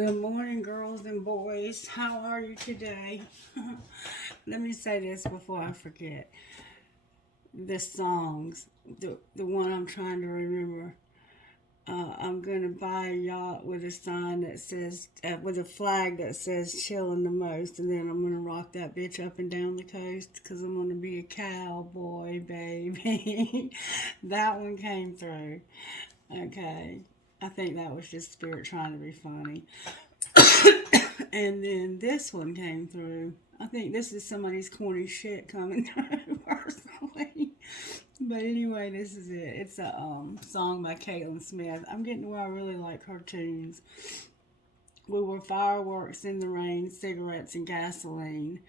Good morning, girls and boys. How are you today? Let me say this before I forget. The songs, the one I'm trying to remember. I'm gonna buy a yacht with a sign that says, with a flag that says "chillin' the most," and then I'm gonna rock that bitch up and down the coast because I'm gonna be a cowboy, baby. That one came through. Okay, I think that was just spirit trying to be funny. And then this one came through. I think this is somebody's corny shit coming through personally. But anyway, this is it. It's a song by Caitlin Smith. I'm getting to where I really like cartoons. We were fireworks in the rain, cigarettes and gasoline.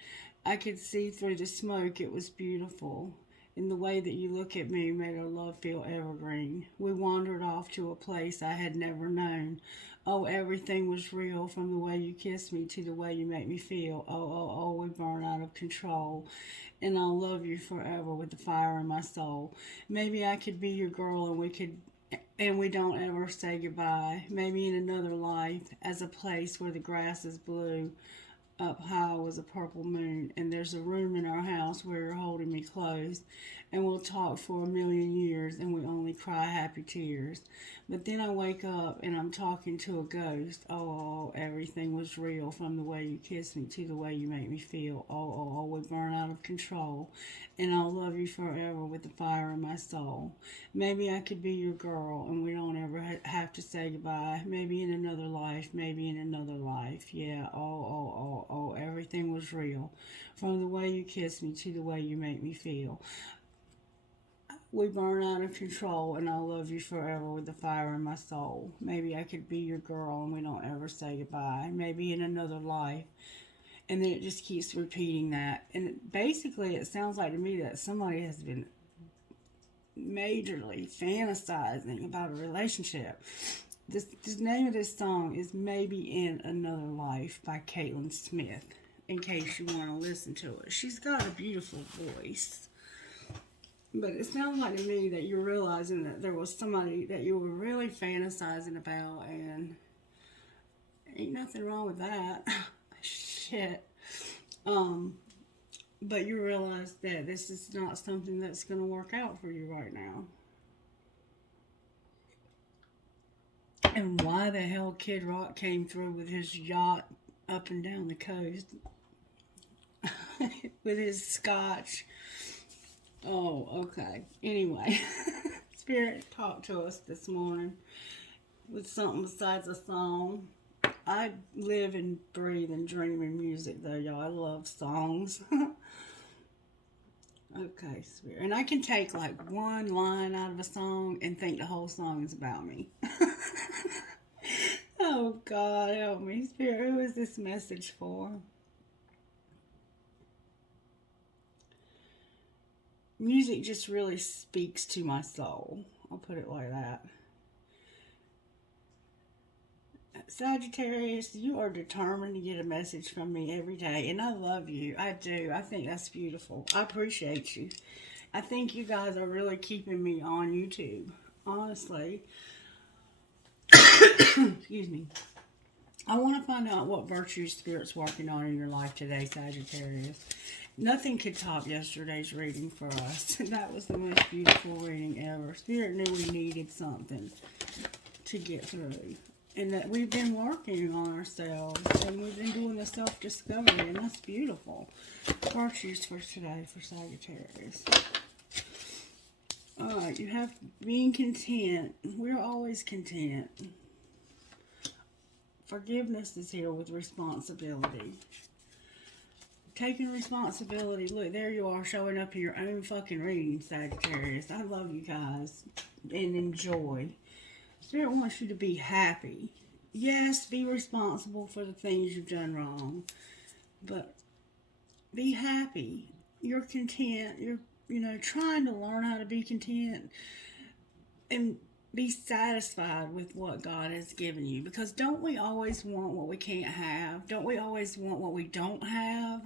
I could see through the smoke, it was beautiful. In the way that you look at me made our love feel evergreen. We wandered off to a place I had never known. Oh, everything was real from the way you kiss me to the way you make me feel. Oh, we burn out of control. And I'll love you forever with the fire in my soul. Maybe I could be your girl and we don't ever say goodbye. Maybe in another life, as a place where the grass is blue. Up high was a purple moon, and there's a room in our house where you're holding me close, and we'll talk for a million years, and we only cry happy tears. But then I wake up, and I'm talking to a ghost. Oh, everything was real, from the way you kiss me to the way you make me feel. Oh, we burn out of control, and I'll love you forever with the fire in my soul. Maybe I could be your girl, and we don't ever have to say goodbye. Maybe in another life, maybe in another life. Yeah, everything was real. From the way you kiss me to the way you make me feel. We burn out of control, and I'll love you forever with the fire in my soul. Maybe I could be your girl, and we don't ever say goodbye. Maybe in another life. And then it just keeps repeating that. And basically, it sounds like to me that somebody has been majorly fantasizing about a relationship. The name of this song is Maybe in Another Life by Caitlin Smith, in case you want to listen to it. She's got a beautiful voice. But it sounds like to me that you're realizing that there was somebody that you were really fantasizing about, and ain't nothing wrong with that. Shit. But you realize that this is not something that's going to work out for you right now. And why the hell Kid Rock came through with his yacht up and down the coast with his scotch. Oh, okay. Anyway, Spirit talked to us this morning with something besides a song. I live and breathe and dream in music, though, y'all. I love songs. Okay, Spirit. And I can take like one line out of a song and think the whole song is about me. Oh, God, help me. Spirit, who is this message for? Music just really speaks to my soul. I'll put it like that. Sagittarius, you are determined to get a message from me every day, and I love you. I do. I think that's beautiful. I appreciate you. I think you guys are really keeping me on YouTube. Honestly. Excuse me. I want to find out what virtue Spirit's working on in your life today, Sagittarius. Nothing could top yesterday's reading for us. That was the most beautiful reading ever. Spirit knew we needed something to get through. And that we've been working on ourselves. And we've been doing the self-discovery. And that's beautiful. Virtues for today for Sagittarius. Alright, you have being content. We're always content. Forgiveness is here with responsibility. Taking responsibility. Look, there you are showing up in your own fucking reading, Sagittarius. I love you guys. And enjoy. Spirit wants you to be happy. Yes, be responsible for the things you've done wrong. But be happy. You're content. You're, trying to learn how to be content. And be satisfied with what God has given you. Because don't we always want what we can't have? Don't we always want what we don't have?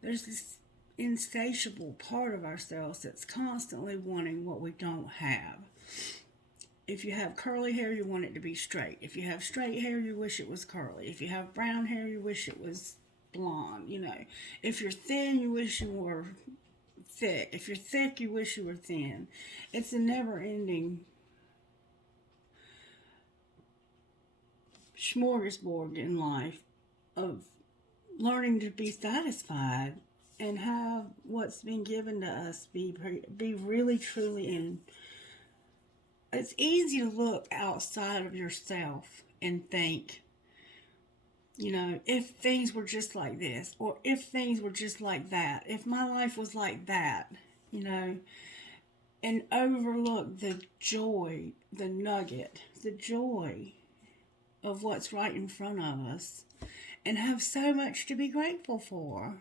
There's this insatiable part of ourselves that's constantly wanting what we don't have. If you have curly hair, you want it to be straight. If you have straight hair, you wish it was curly. If you have brown hair, you wish it was blonde, you know. If you're thin, you wish you were thick. If you're thick, you wish you were thin. It's a never ending smorgasbord in life of learning to be satisfied and have what's been given to us be really truly in. It's easy to look outside of yourself and think, you know, if things were just like this, or if things were just like that, if my life was like that, you know, and overlook the joy, the nugget, the joy of what's right in front of us, and have so much to be grateful for.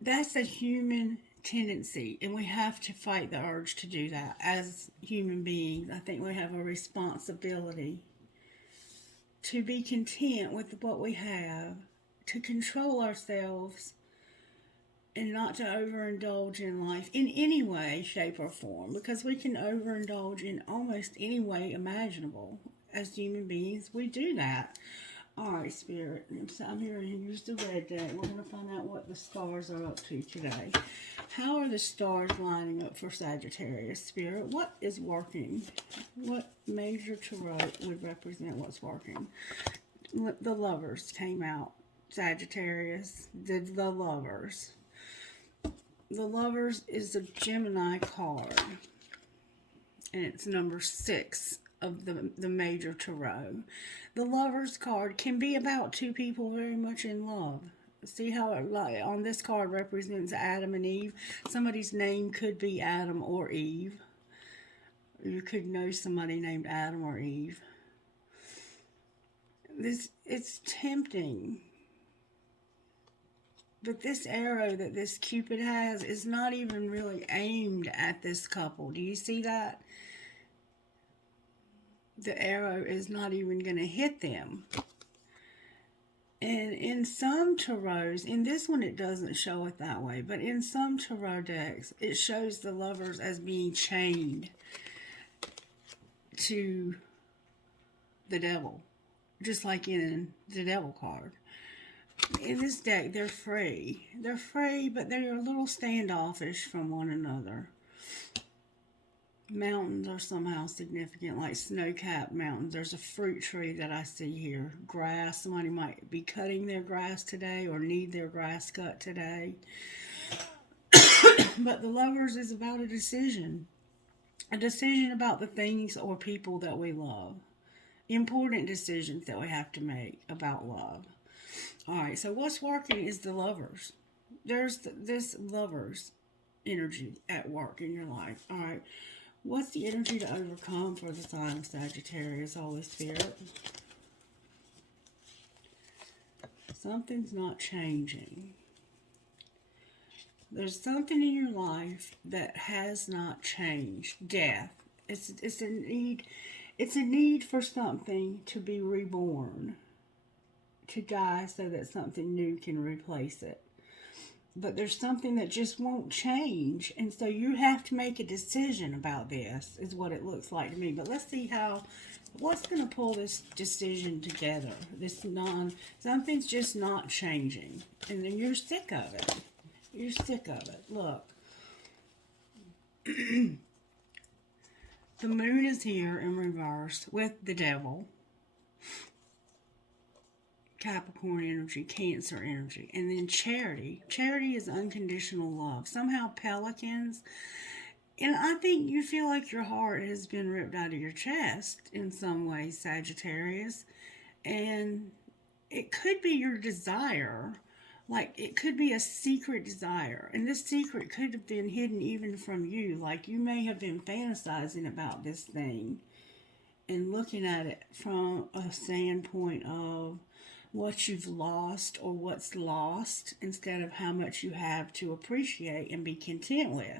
That's a human tendency, and we have to fight the urge to do that as human beings. I think we have a responsibility to be content with what we have, to control ourselves, and not to overindulge in life in any way, shape, or form, because we can overindulge in almost any way imaginable. As human beings, we do that. All right, Spirit, I'm here to use the red deck. We're going to find out what the stars are up to today. How are the stars lining up for Sagittarius, Spirit? What is working? What major tarot would represent what's working? The Lovers came out. Sagittarius, the Lovers. The Lovers is a Gemini card, and it's number 6 of the major tarot. The Lovers card can be about two people very much in love. See how it, like, on this card represents Adam and Eve. Somebody's name could be Adam or Eve. You could know somebody named Adam or Eve. It's tempting. But this arrow that this Cupid has is not even really aimed at this couple. Do you see that? The arrow is not even going to hit them. And in some tarots, in this one it doesn't show it that way, but in some tarot decks, it shows the Lovers as being chained to the devil, just like in the Devil card. In this deck, they're free. They're free, but they're a little standoffish from one another. Mountains are somehow significant, like snow-capped mountains. There's a fruit tree that I see here. Grass. Somebody might be cutting their grass today or need their grass cut today. But the Lovers is about a decision. A decision about the things or people that we love. Important decisions that we have to make about love. Alright, so what's working is the Lovers. There's this Lovers energy at work in your life. Alright. What's the energy to overcome for the sign of Sagittarius, Holy Spirit? Something's not changing. There's something in your life that has not changed. Death. It's a need. It's a need for something to be reborn, to die so that something new can replace it. But there's something that just won't change. And so you have to make a decision about this, is what it looks like to me. But let's see what's going to pull this decision together. Something's just not changing. And then you're sick of it. You're sick of it. Look. The moon is here in reverse with the devil. Capricorn energy, Cancer energy, and then charity. Charity is unconditional love. Somehow pelicans, and I think you feel like your heart has been ripped out of your chest in some way, Sagittarius, and it could be your desire, like it could be a secret desire, and this secret could have been hidden even from you, like you may have been fantasizing about this thing and looking at it from a standpoint of what you've lost or what's lost instead of how much you have to appreciate and be content with.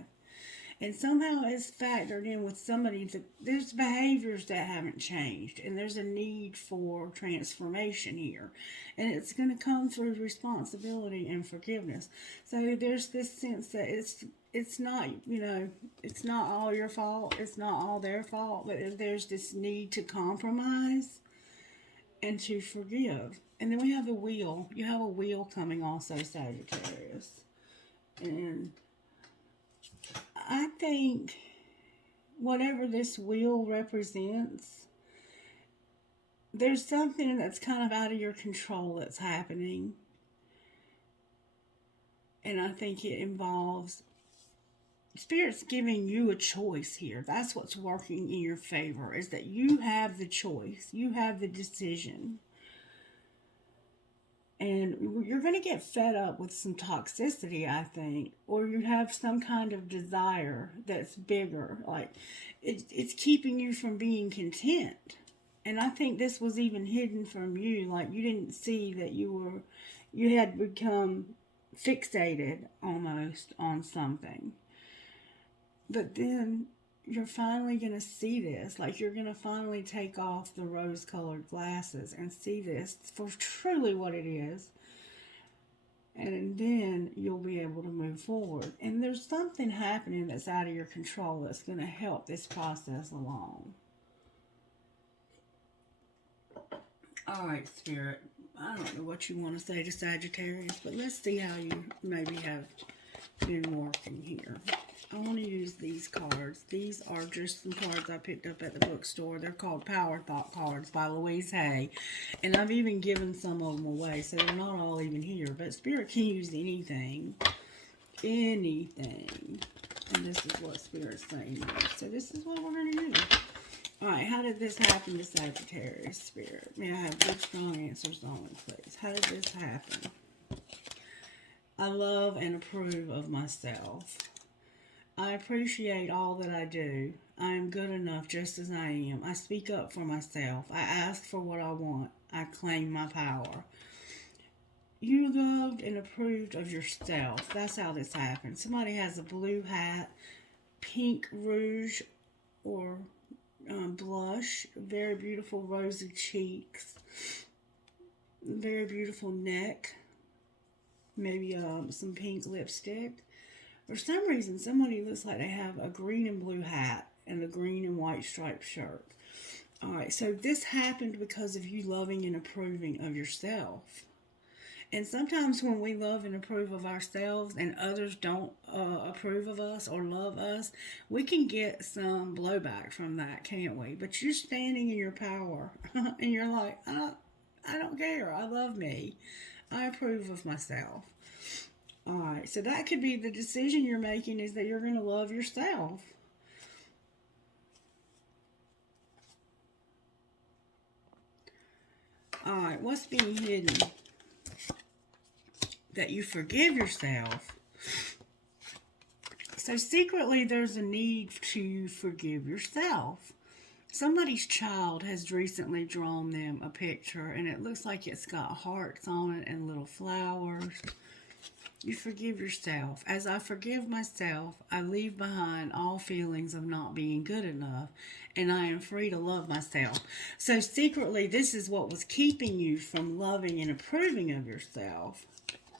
And somehow it's factored in with somebody that there's behaviors that haven't changed and there's a need for transformation here. And it's going to come through responsibility and forgiveness. So there's this sense that it's not, it's not all your fault. It's not all their fault. But there's this need to compromise and to forgive. And then we have the wheel. You have a wheel coming also, Sagittarius. And I think whatever this wheel represents, there's something that's kind of out of your control that's happening. And I think it involves Spirit's giving you a choice here. That's what's working in your favor, is that you have the choice. You have the decision. And you're going to get fed up with some toxicity, I think, or you have some kind of desire that's bigger. Like, it's keeping you from being content. And I think this was even hidden from you. Like, you didn't see that you had become fixated almost on something. But then you're finally going to see this. Like, you're going to finally take off the rose-colored glasses and see this for truly what it is. And then you'll be able to move forward. And there's something happening that's out of your control that's going to help this process along. All right, Spirit. I don't know what you want to say to Sagittarius, but let's see how you maybe have been working here. I want to use these cards. These are just some cards I picked up at the bookstore. They're called Power Thought cards by Louise Hay. And I've even given some of them away, so they're not all even here. But Spirit can use anything. Anything. And this is what Spirit's saying. So this is what we're going to do. Alright, how did this happen to Sagittarius, Spirit? May I have good, strong answers on it, please? How did this happen? I love and approve of myself. I appreciate all that I do. I am good enough just as I am. I speak up for myself. I ask for what I want. I claim my power. You loved and approved of yourself. That's how this happened. Somebody has a blue hat, pink rouge or blush, very beautiful rosy cheeks, very beautiful neck, maybe some pink lipstick. For some reason, somebody looks like they have a green and blue hat and a green and white striped shirt. Alright, so this happened because of you loving and approving of yourself. And sometimes when we love and approve of ourselves and others don't approve of us or love us, we can get some blowback from that, can't we? But you're standing in your power and you're like, I don't care. I love me. I approve of myself. Alright, so that could be the decision you're making, is that you're going to love yourself. Alright, what's being hidden? That you forgive yourself. So secretly there's a need to forgive yourself. Somebody's child has recently drawn them a picture and it looks like it's got hearts on it and little flowers. You forgive yourself. As I forgive myself, I leave behind all feelings of not being good enough, and I am free to love myself. So secretly, this is what was keeping you from loving and approving of yourself,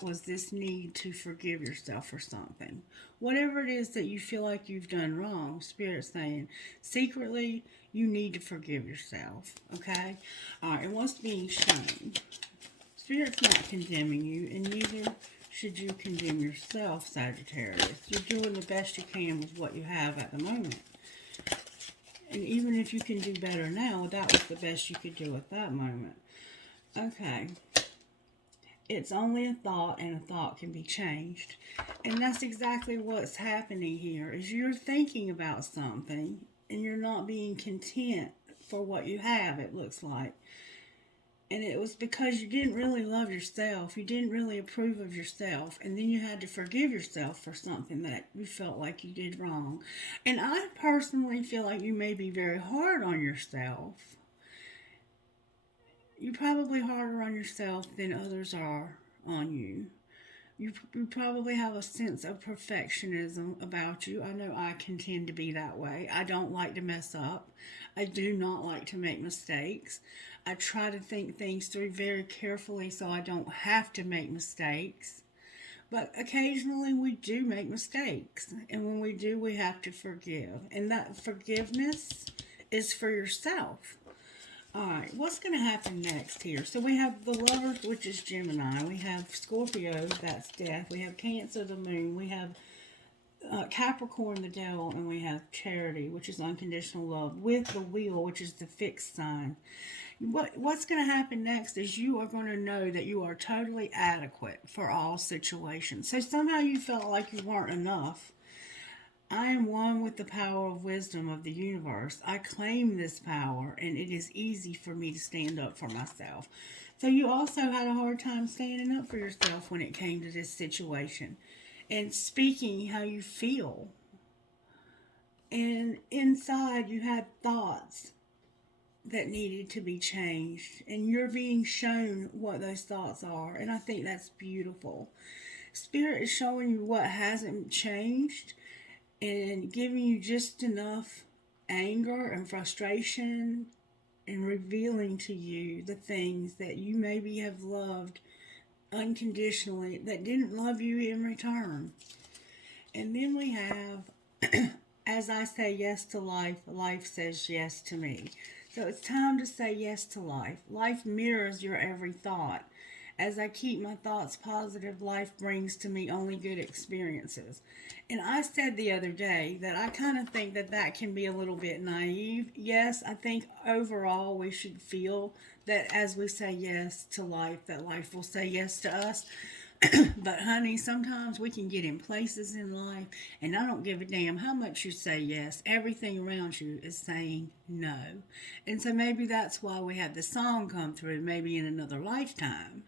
was this need to forgive yourself for something. Whatever it is that you feel like you've done wrong, Spirit's saying, secretly, you need to forgive yourself, okay? All right, and what's being shown? Spirit's not condemning you, and neither should you condemn yourself, Sagittarius. You're doing the best you can with what you have at the moment. And even if you can do better now, that was the best you could do at that moment. Okay. It's only a thought, and a thought can be changed. And that's exactly what's happening here, is you're thinking about something, and you're not being content for what you have, it looks like. And it was because you didn't really love yourself. You didn't really approve of yourself. And then you had to forgive yourself for something that you felt like you did wrong. And I personally feel like you may be very hard on yourself. You're probably harder on yourself than others are on you. You probably have a sense of perfectionism about you. I know I can tend to be that way. I don't like to mess up. I do not like to make mistakes. I try to think things through very carefully so I don't have to make mistakes. But occasionally we do make mistakes. And when we do, we have to forgive. And that forgiveness is for yourself. Alright, what's going to happen next here? So we have the Lovers, which is Gemini. We have Scorpio, that's death. We have Cancer, the moon. We have Capricorn, the devil. And we have Charity, which is unconditional love. With the Wheel, which is the fixed sign. What's going to happen next is you are going to know that you are totally adequate for all situations. So somehow you felt like you weren't enough. I am one with the power of wisdom of the universe. I claim this power, and it is easy for me to stand up for myself. So you also had a hard time standing up for yourself when it came to this situation and speaking how you feel. And inside you had thoughts that needed to be changed, and you're being shown what those thoughts are, and I think that's beautiful. Spirit is showing you what hasn't changed and giving you just enough anger and frustration and revealing to you the things that you maybe have loved unconditionally that didn't love you in return. And then we have, as I say yes to life, life says yes to me. So it's time to say yes to life. Life mirrors your every thought. As I keep my thoughts positive, life brings to me only good experiences. And I said the other day that I kind of think that that can be a little bit naive. Yes, I think overall we should feel that as we say yes to life, that life will say yes to us. But honey, sometimes we can get in places in life, and I don't give a damn how much you say yes. Everything around you is saying no. And so maybe that's why we had the song come through, maybe in another lifetime.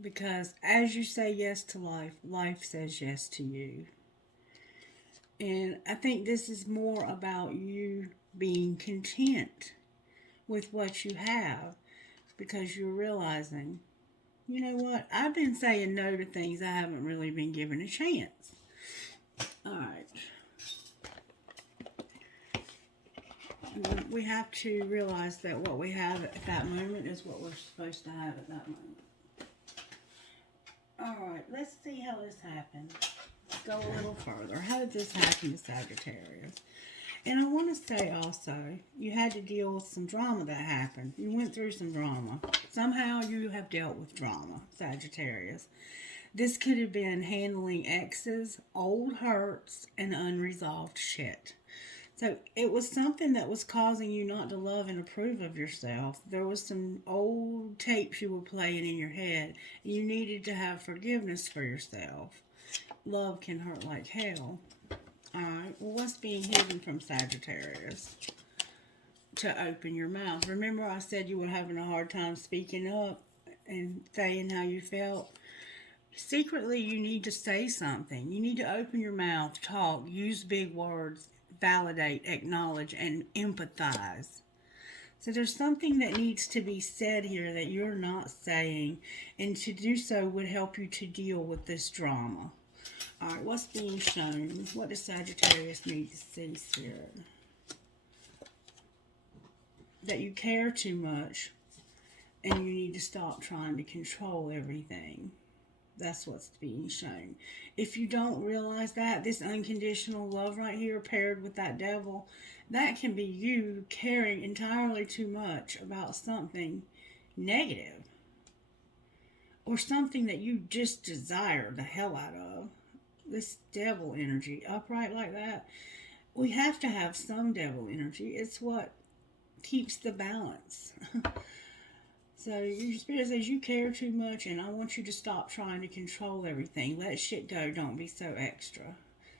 Because as you say yes to life, life says yes to you. And I think this is more about you being content with what you have, because you're realizing, you know what, I've been saying no to things I haven't really been given a chance. Alright. We have to realize that what we have at that moment is what we're supposed to have at that moment. Alright, let's see how this happened. Let's go a little further. How did this happen to Sagittarius? And I want to say also, you had to deal with some drama that happened. You went through some drama. Somehow you have dealt with drama, Sagittarius. This could have been handling exes, old hurts, and unresolved shit. So it was something that was causing you not to love and approve of yourself. There was some old tapes you were playing in your head. You needed to have forgiveness for yourself. Love can hurt like hell. Alright, well, what's being hidden from Sagittarius? To open your mouth. Remember I said you were having a hard time speaking up and saying how you felt? Secretly, you need to say something. You need to open your mouth, talk, use big words, validate, acknowledge, and empathize. So there's something that needs to be said here that you're not saying, and to do so would help you to deal with this drama. Alright, what's being shown? What does Sagittarius need to see, Spirit? That you care too much, and you need to stop trying to control everything. That's what's being shown. If you don't realize that, this unconditional love right here paired with that devil, that can be you caring entirely too much about something negative. Or something that you just desire the hell out of. This devil energy, upright like that. We have to have some devil energy. It's what keeps the balance. So your spirit says you care too much, and I want you to stop trying to control everything. Let shit go. Don't be so extra.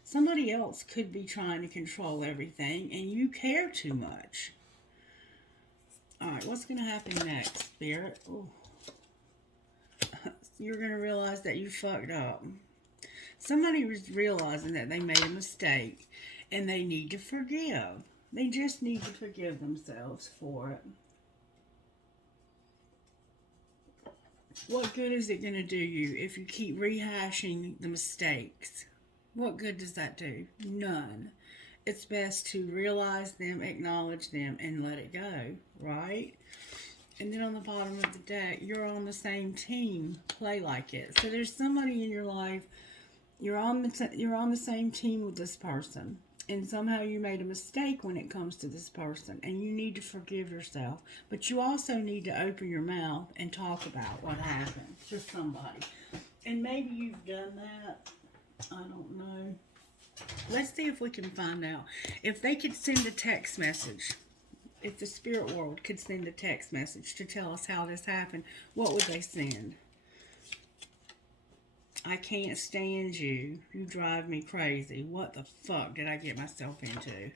Somebody else could be trying to control everything, and you care too much. Alright, what's going to happen next, Spirit? Ooh. You're going to realize that you fucked up. Somebody was realizing that they made a mistake, and they need to forgive. They just need to forgive themselves for it. What good is it going to do you if you keep rehashing the mistakes? What good does that do? None. It's best to realize them, acknowledge them, and let it go, right? And then on the bottom of the deck, you're on the same team. Play like it. So there's somebody in your life. You're on the same team with this person, and somehow you made a mistake when it comes to this person, and you need to forgive yourself. But you also need to open your mouth and talk about what happened to somebody. And maybe you've done that. I don't know. Let's see if we can find out. If they could send a text message, if the spirit world could send a text message to tell us how this happened, what would they send? I can't stand you. You drive me crazy. What the fuck did I get myself into?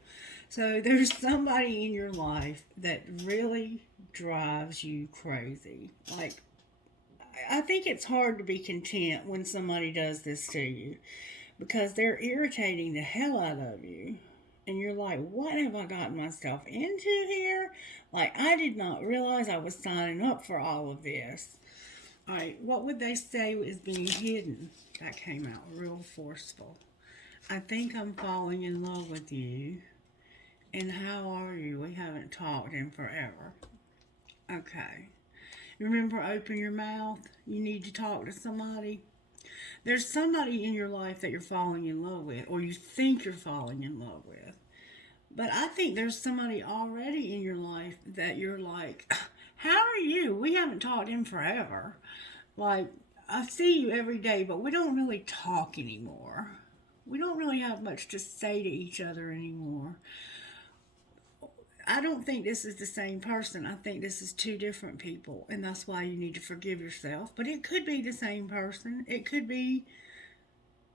So there's somebody in your life that really drives you crazy. Like, I think it's hard to be content when somebody does this to you, because they're irritating the hell out of you. And you're like, what have I gotten myself into here? Like, I did not realize I was signing up for all of this. All right, what would they say is being hidden? That came out real forceful. I think I'm falling in love with you. And how are you? We haven't talked in forever. Okay. Remember, open your mouth. You need to talk to somebody. There's somebody in your life that you're falling in love with, or you think you're falling in love with. But I think there's somebody already in your life that you're like, how are you? We haven't talked in forever. Like, I see you every day, but we don't really talk anymore. We don't really have much to say to each other anymore. I don't think this is the same person. I think this is two different people, and that's why you need to forgive yourself. But it could be the same person. It could be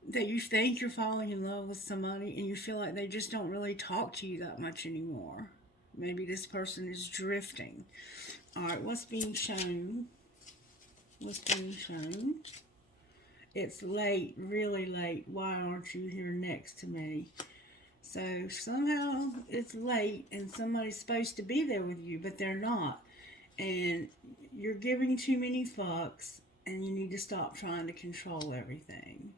that you think you're falling in love with somebody and you feel like they just don't really talk to you that much anymore. Maybe this person is drifting. All right, what's being shown? What's being shown? It's late, really late. Why aren't you here next to me? So somehow it's late and somebody's supposed to be there with you, but they're not. And you're giving too many fucks, and you need to stop trying to control everything.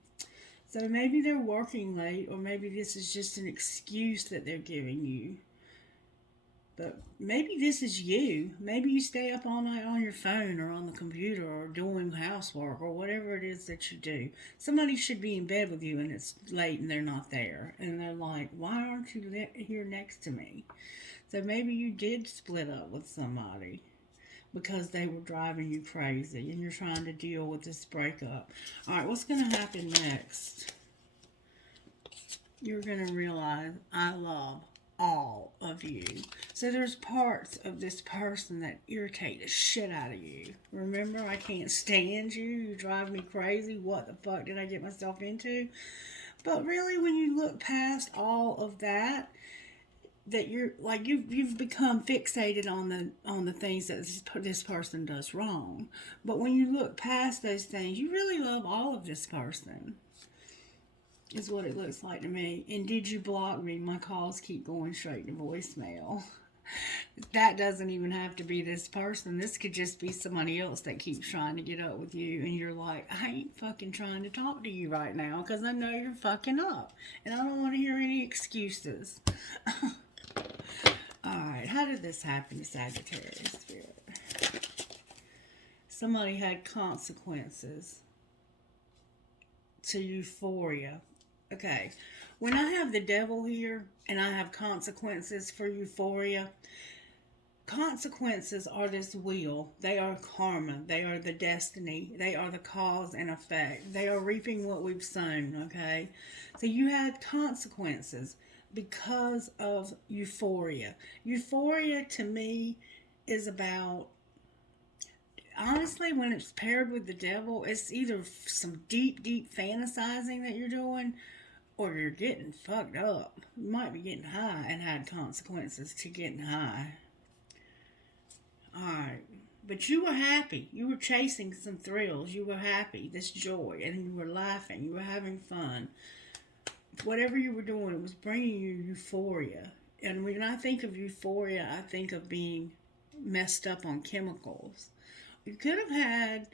So maybe they're working late, or maybe this is just an excuse that they're giving you. But maybe this is you. Maybe you stay up all night on your phone or on the computer or doing housework or whatever it is that you do. Somebody should be in bed with you and it's late and they're not there. And they're like, why aren't you here next to me? So maybe you did split up with somebody because they were driving you crazy and you're trying to deal with this breakup. All right, what's going to happen next? You're going to realize I love all of you. So there's parts of this person that irritate the shit out of you. Remember, I can't stand you. You drive me crazy. What the fuck did I get myself into? But really, when you look past all of that, that you're like you've become fixated on the things that this person does wrong. But when you look past those things, you really love all of this person. Is what it looks like to me. And did you block me? My calls keep going straight to voicemail. That doesn't even have to be this person. This could just be somebody else that keeps trying to get up with you. And you're like, I ain't fucking trying to talk to you right now because I know you're fucking up. And I don't want to hear any excuses. Alright, how did this happen to Sagittarius Spirit? Somebody had consequences to euphoria. Okay, when I have the devil here and I have consequences for euphoria, consequences are this wheel. They are karma. They are the destiny. They are the cause and effect. They are reaping what we've sown, okay? So you had consequences because of euphoria. Euphoria to me is about, honestly, when it's paired with the devil, it's either some deep, deep fantasizing that you're doing, or you're getting fucked up. You might be getting high and had consequences to getting high. Alright. But you were happy. You were chasing some thrills. You were happy. This joy. And you were laughing. You were having fun. Whatever you were doing, it was bringing you euphoria. And when I think of euphoria, I think of being messed up on chemicals. You could have had,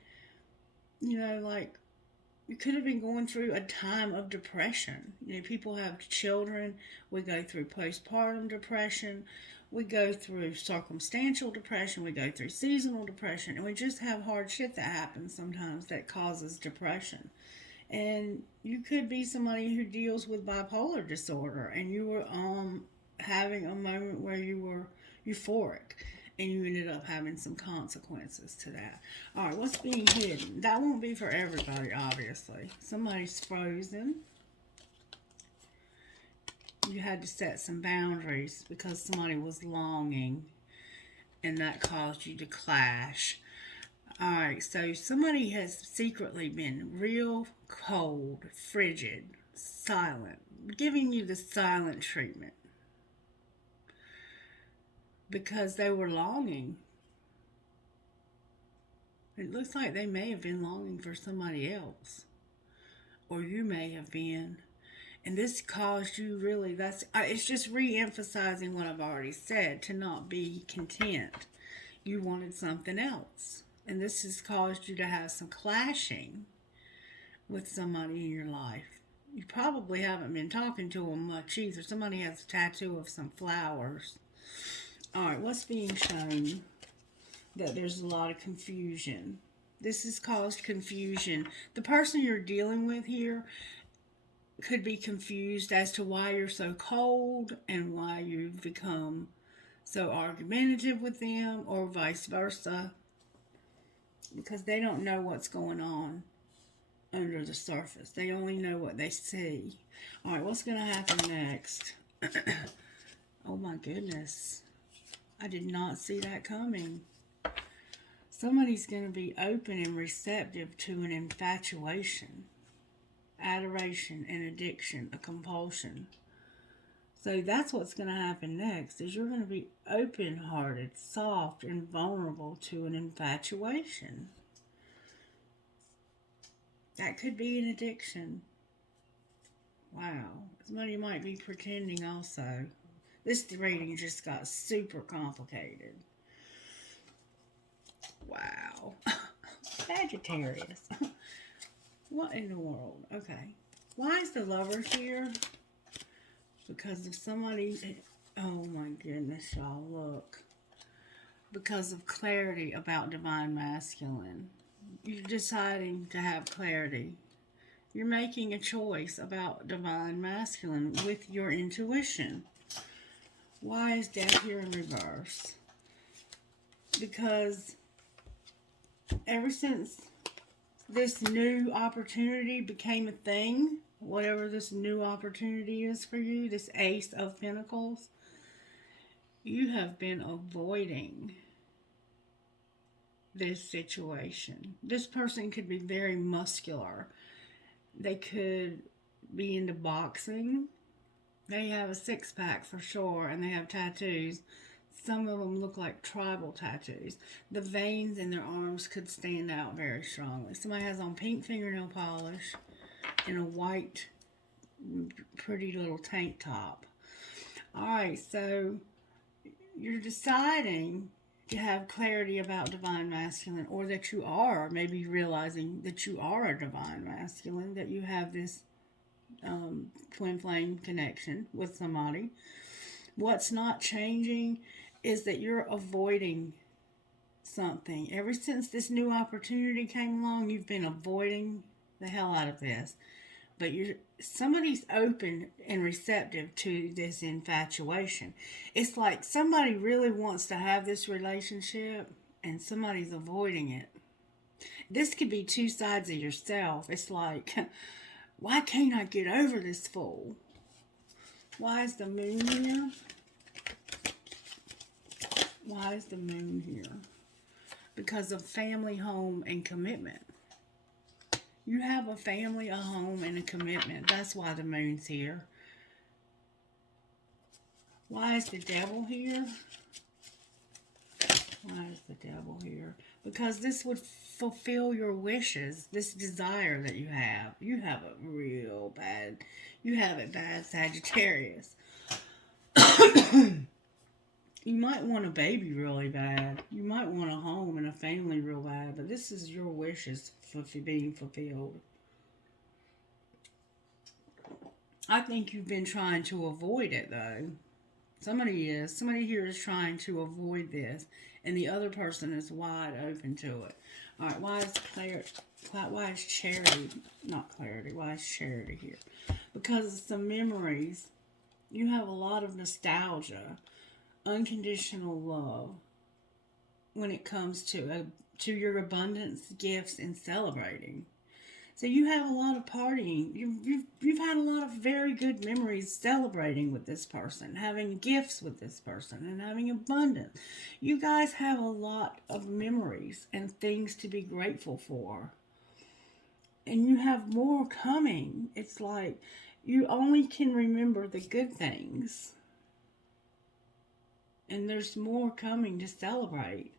you could have been going through a time of depression. People have children. We go through postpartum depression. we go through circumstantial depression, we go through seasonal depression, and we just have hard shit that happens sometimes that causes depression. And you could be somebody who deals with bipolar disorder, and you were having a moment where you were euphoric, and you ended up having some consequences to that. All right, what's being hidden? That won't be for everybody, obviously. Somebody's frozen. You had to set some boundaries because somebody was longing, and that caused you to clash. Alright, so somebody has secretly been real cold, frigid, silent, giving you the silent treatment because they were longing. It looks like they may have been longing for somebody else, or you may have been. And this caused you really, it's just re-emphasizing what I've already said, to not be content. You wanted something else. And this has caused you to have some clashing with somebody in your life. You probably haven't been talking to them much either. Somebody has a tattoo of some flowers. Alright, what's being shown? That there's a lot of confusion. This has caused confusion. The person you're dealing with here could be confused as to why you're so cold and why you've become so argumentative with them, or vice versa, because they don't know what's going on under the surface. They only know what they see. Alright, what's going to happen next? Oh my goodness. I did not see that coming. Somebody's going to be open and receptive to an infatuation, adoration, an addiction, a compulsion. So that's what's going to happen next, is you're going to be open-hearted, soft, and vulnerable to an infatuation. That could be an addiction. Wow. Somebody might be pretending also. This reading just got super complicated. Wow. Sagittarius. What in the world? Okay. Why is the Lovers here? Because of somebody... Oh my goodness, y'all. Look. Because of clarity about divine masculine. You're deciding to have clarity. You're making a choice about divine masculine with your intuition. Why is Death here in reverse? Because ever since this new opportunity became a thing, whatever this new opportunity is for you, this Ace of Pentacles, you have been avoiding this situation. This person could be very muscular. They could be into boxing. They have a six-pack for sure, and they have tattoos. Some of them look like tribal tattoos. The veins in their arms could stand out very strongly. Somebody has on pink fingernail polish and a white, pretty little tank top. Alright, so you're deciding to have clarity about divine masculine, or that you are maybe realizing that you are a divine masculine, that you have this twin flame connection with somebody. What's not changing is that you're avoiding something. Ever since this new opportunity came along, you've been avoiding the hell out of this. But somebody's open and receptive to this infatuation. It's like somebody really wants to have this relationship and somebody's avoiding it. This could be two sides of yourself. It's like, why can't I get over this fool? Why is the moon here? Why is the moon here? Because of family, home, and commitment. You have a family, a home, and a commitment. That's why the moon's here. Why is the devil here? Why is the devil here? Because this would fulfill your wishes, this desire that you have. You have it real bad. You have it bad, Sagittarius. You might want a baby really bad. You might want a home and a family real bad. But this is your wishes for being fulfilled. I think you've been trying to avoid it, though. Somebody is. Somebody here is trying to avoid this, and the other person is wide open to it. All right, why is charity, not clarity, why is charity here? Because of some memories. You have a lot of nostalgia, unconditional love when it comes to your abundance, gifts, and celebrating. So you have a lot of partying. You've had a lot of very good memories celebrating with this person, having gifts with this person, and having abundance. You guys have a lot of memories and things to be grateful for. And you have more coming. It's like you only can remember the good things. And there's more coming to celebrate.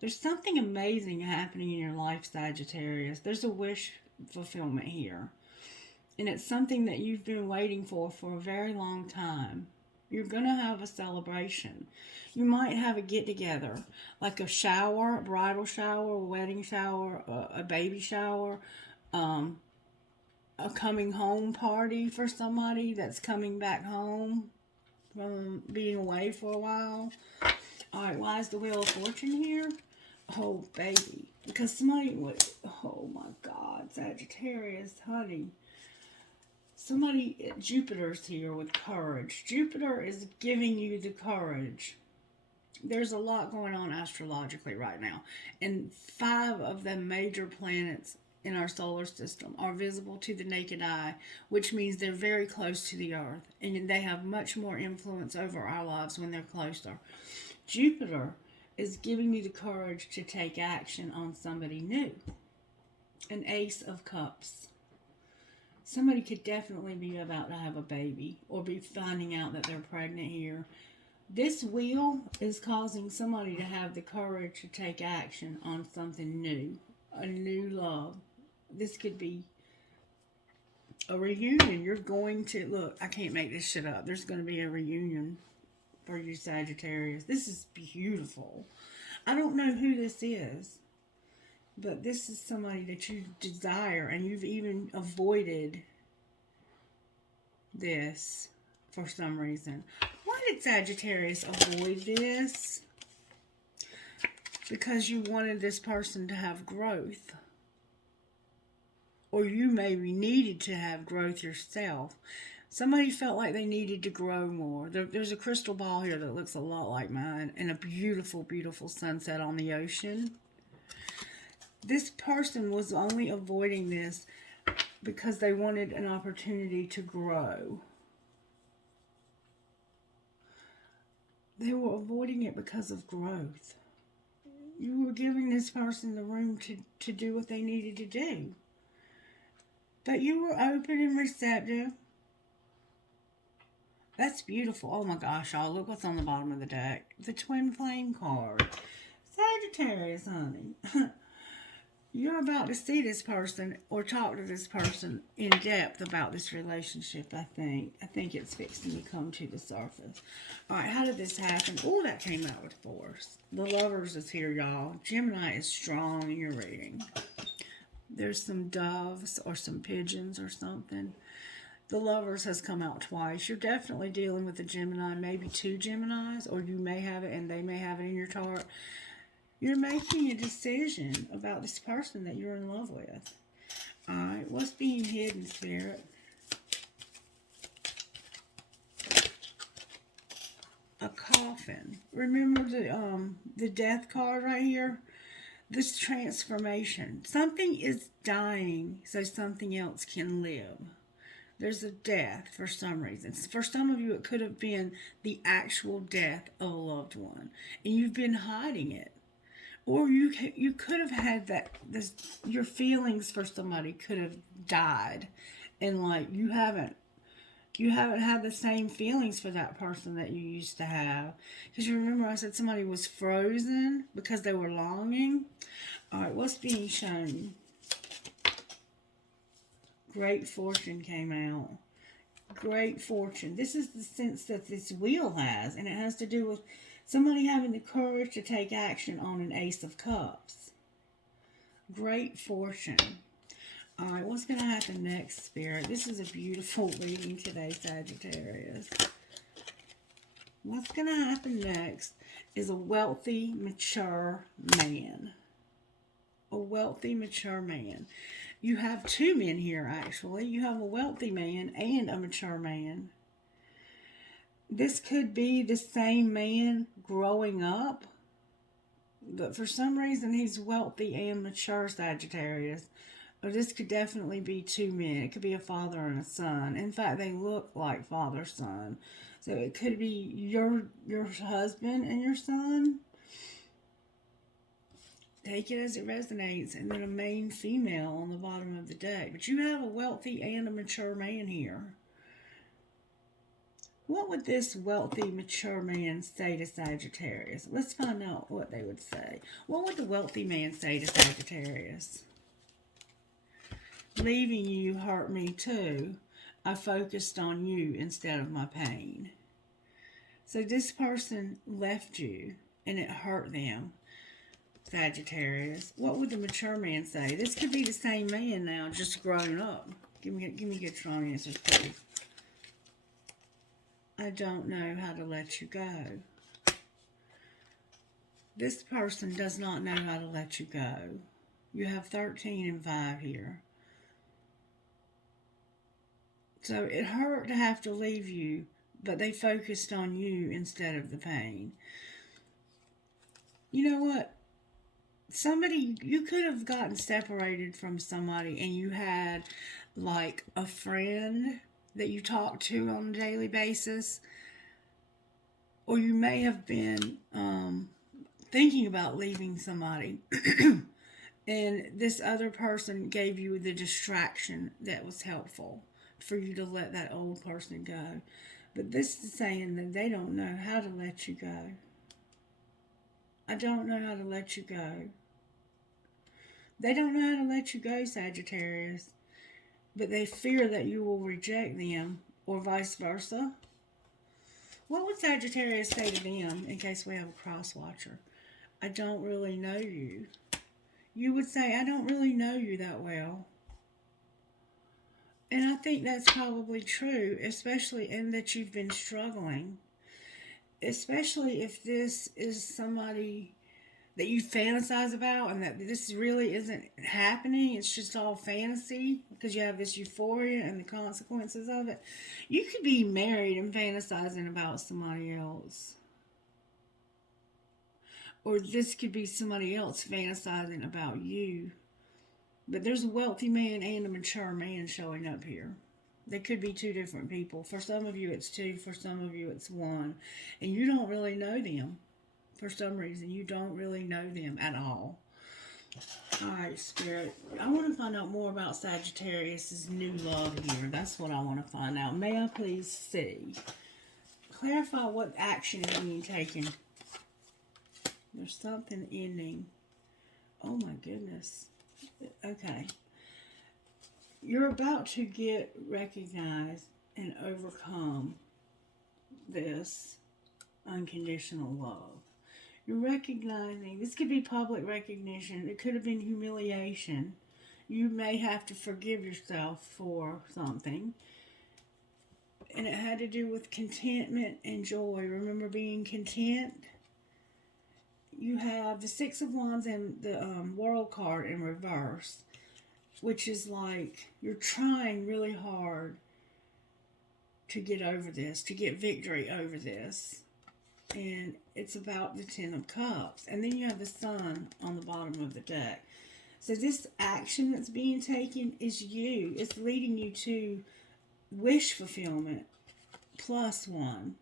There's something amazing happening in your life, Sagittarius. There's a wish fulfillment here. And it's something that you've been waiting for a very long time. You're going to have a celebration. You might have a get-together, like a shower, a bridal shower, a wedding shower, a baby shower, a coming home party for somebody that's coming back home from being away for a while. All right, why is the Wheel of Fortune here? Oh, baby. Because somebody would, oh my God, Sagittarius, honey. Jupiter's here with courage. Jupiter is giving you the courage. There's a lot going on astrologically right now. And 5 of the major planets in our solar system are visible to the naked eye, which means they're very close to the Earth. And they have much more influence over our lives when they're closer. Jupiter is giving you the courage to take action on somebody new. An Ace of Cups. Somebody could definitely be about to have a baby or be finding out that they're pregnant here. This wheel is causing somebody to have the courage to take action on something new, a new love. This could be a reunion. You're going to, look, I can't make this shit up. There's going to be a reunion for you, Sagittarius. This is beautiful. I don't know who this is, but this is somebody that you desire, and you've even avoided this for some reason. Why did Sagittarius avoid this? Because you wanted this person to have growth. Or you maybe needed to have growth yourself. Somebody felt like they needed to grow more. There's a crystal ball here that looks a lot like mine, and a beautiful, beautiful sunset on the ocean. This person was only avoiding this because they wanted an opportunity to grow. They were avoiding it because of growth. You were giving this person the room to do what they needed to do. But you were open and receptive. That's beautiful. Oh my gosh, y'all. Look what's on the bottom of the deck. The Twin Flame card. Sagittarius, honey. You're about to see this person or talk to this person in depth about this relationship, I think. I think it's fixing to come to the surface. All right, how did this happen? Oh, that came out with force. The Lovers is here, y'all. Gemini is strong in your reading. There's some doves or some pigeons or something. The Lovers has come out twice. You're definitely dealing with a Gemini, maybe 2 Geminis, or you may have it and they may have it in your chart. You're making a decision about this person that you're in love with. Alright, what's being hidden, Spirit? A coffin. Remember the death card right here? This transformation. Something is dying so something else can live. There's a death for some reason. For some of you, it could have been the actual death of a loved one, and you've been hiding it. Or you could have had your feelings for somebody could have died, and like you haven't had the same feelings for that person that you used to have. Because you remember I said somebody was frozen because they were longing. All right, what's being shown? Great fortune came out. Great fortune. This is the sense that this wheel has, and it has to do with somebody having the courage to take action on an Ace of Cups. Great fortune. All right, what's going to happen next, Spirit? This is a beautiful reading today, Sagittarius. What's going to happen next is a wealthy, mature man. A wealthy, mature man. You have two men here, actually. You have a wealthy man and a mature man. This could be the same man growing up, but for some reason he's wealthy and mature, Sagittarius. Or this could definitely be two men. It could be a father and a son. In fact, they look like father-son. So it could be your husband and your son. Take it as it resonates. And then a main female on the bottom of the deck. But you have a wealthy and a mature man here. What would this wealthy, mature man say to Sagittarius? Let's find out what they would say. What would the wealthy man say to Sagittarius? Leaving you hurt me too. I focused on you instead of my pain. So this person left you and it hurt them, Sagittarius. What would the mature man say? This could be the same man now, just grown up. Give me good strong answers, please. I don't know how to let you go. This person does not know how to let you go. You have 13 and 5 here. So it hurt to have to leave you, but they focused on you instead of the pain. You know what? You could have gotten separated from somebody and you had like a friend that you talk to on a daily basis. Or you may have been thinking about leaving somebody. And this other person gave you the distraction that was helpful for you to let that old person go. But this is saying that they don't know how to let you go. I don't know how to let you go. They don't know how to let you go, Sagittarius. But they fear that you will reject them, or vice versa. What would Sagittarius say to them in case we have a cross watcher? I don't really know you. You would say, I don't really know you that well. And I think that's probably true, especially in that you've been struggling. Especially if this is somebody that you fantasize about and that this really isn't happening. It's just all fantasy because you have this euphoria and the consequences of it. You could be married and fantasizing about somebody else. Or this could be somebody else fantasizing about you. But there's a wealthy man and a mature man showing up here. They could be two different people. For some of you it's two, for some of you it's one. And you don't really know them. For some reason, you don't really know them at all. Alright, Spirit. I want to find out more about Sagittarius' new love here. That's what I want to find out. May I please see? Clarify what action is being taken. There's something ending. Oh my goodness. Okay. You're about to get recognized and overcome this unconditional love. You're recognizing, this could be public recognition. It could have been humiliation. You may have to forgive yourself for something. And it had to do with contentment and joy. Remember being content? You have the Six of Wands and the World card in reverse, which is like you're trying really hard to get over this, to get victory over this. And it's about the Ten of Cups. And then you have the Sun on the bottom of the deck. So this action that's being taken is you. It's leading you to wish fulfillment +1.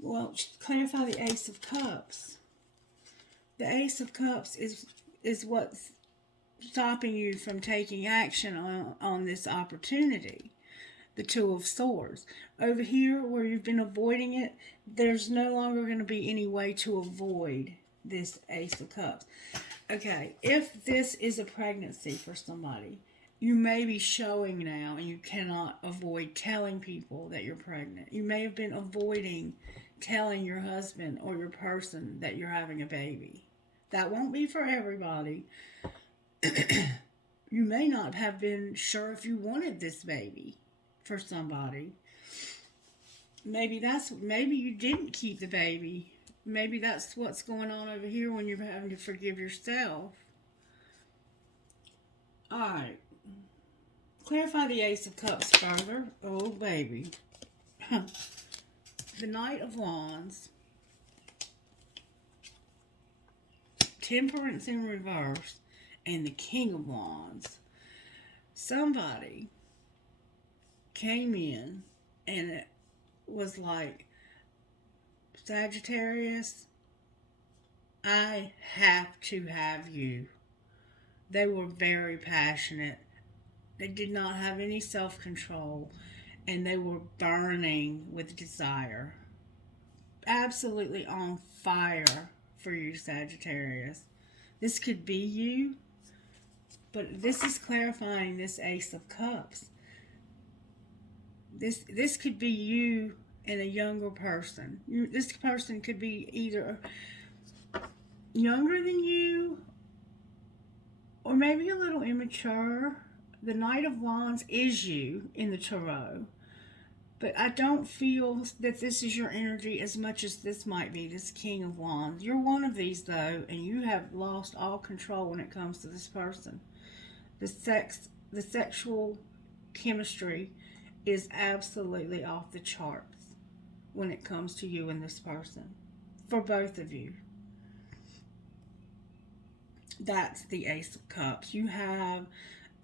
Well, clarify the Ace of Cups. The Ace of Cups is what's stopping you from taking action on this opportunity. The Two of Swords. Over here, where you've been avoiding it, there's no longer going to be any way to avoid this Ace of Cups. Okay, if this is a pregnancy for somebody, you may be showing now and you cannot avoid telling people that you're pregnant. You may have been avoiding telling your husband or your person that you're having a baby. That won't be for everybody. You may not have been sure if you wanted this baby for somebody. Maybe you didn't keep the baby. Maybe that's what's going on over here when you're having to forgive yourself. All right. Clarify the Ace of Cups further. Oh, baby. The Knight of Wands. Temperance in reverse. And the King of Wands. Somebody came in and it was like, Sagittarius, I have to have you. They were very passionate. They did not have any self-control, and they were burning with desire. Absolutely on fire for you, Sagittarius. This could be you, but this is clarifying this Ace of Cups. This could be you and a younger person. This person could be either younger than you or maybe a little immature. The Knight of Wands is you in the tarot, but I don't feel that this is your energy as much as this might be this King of Wands. You're one of these though, and you have lost all control when it comes to this person. The sexual chemistry is absolutely off the charts when it comes to you and this person, for both of you. That's the Ace of Cups. You have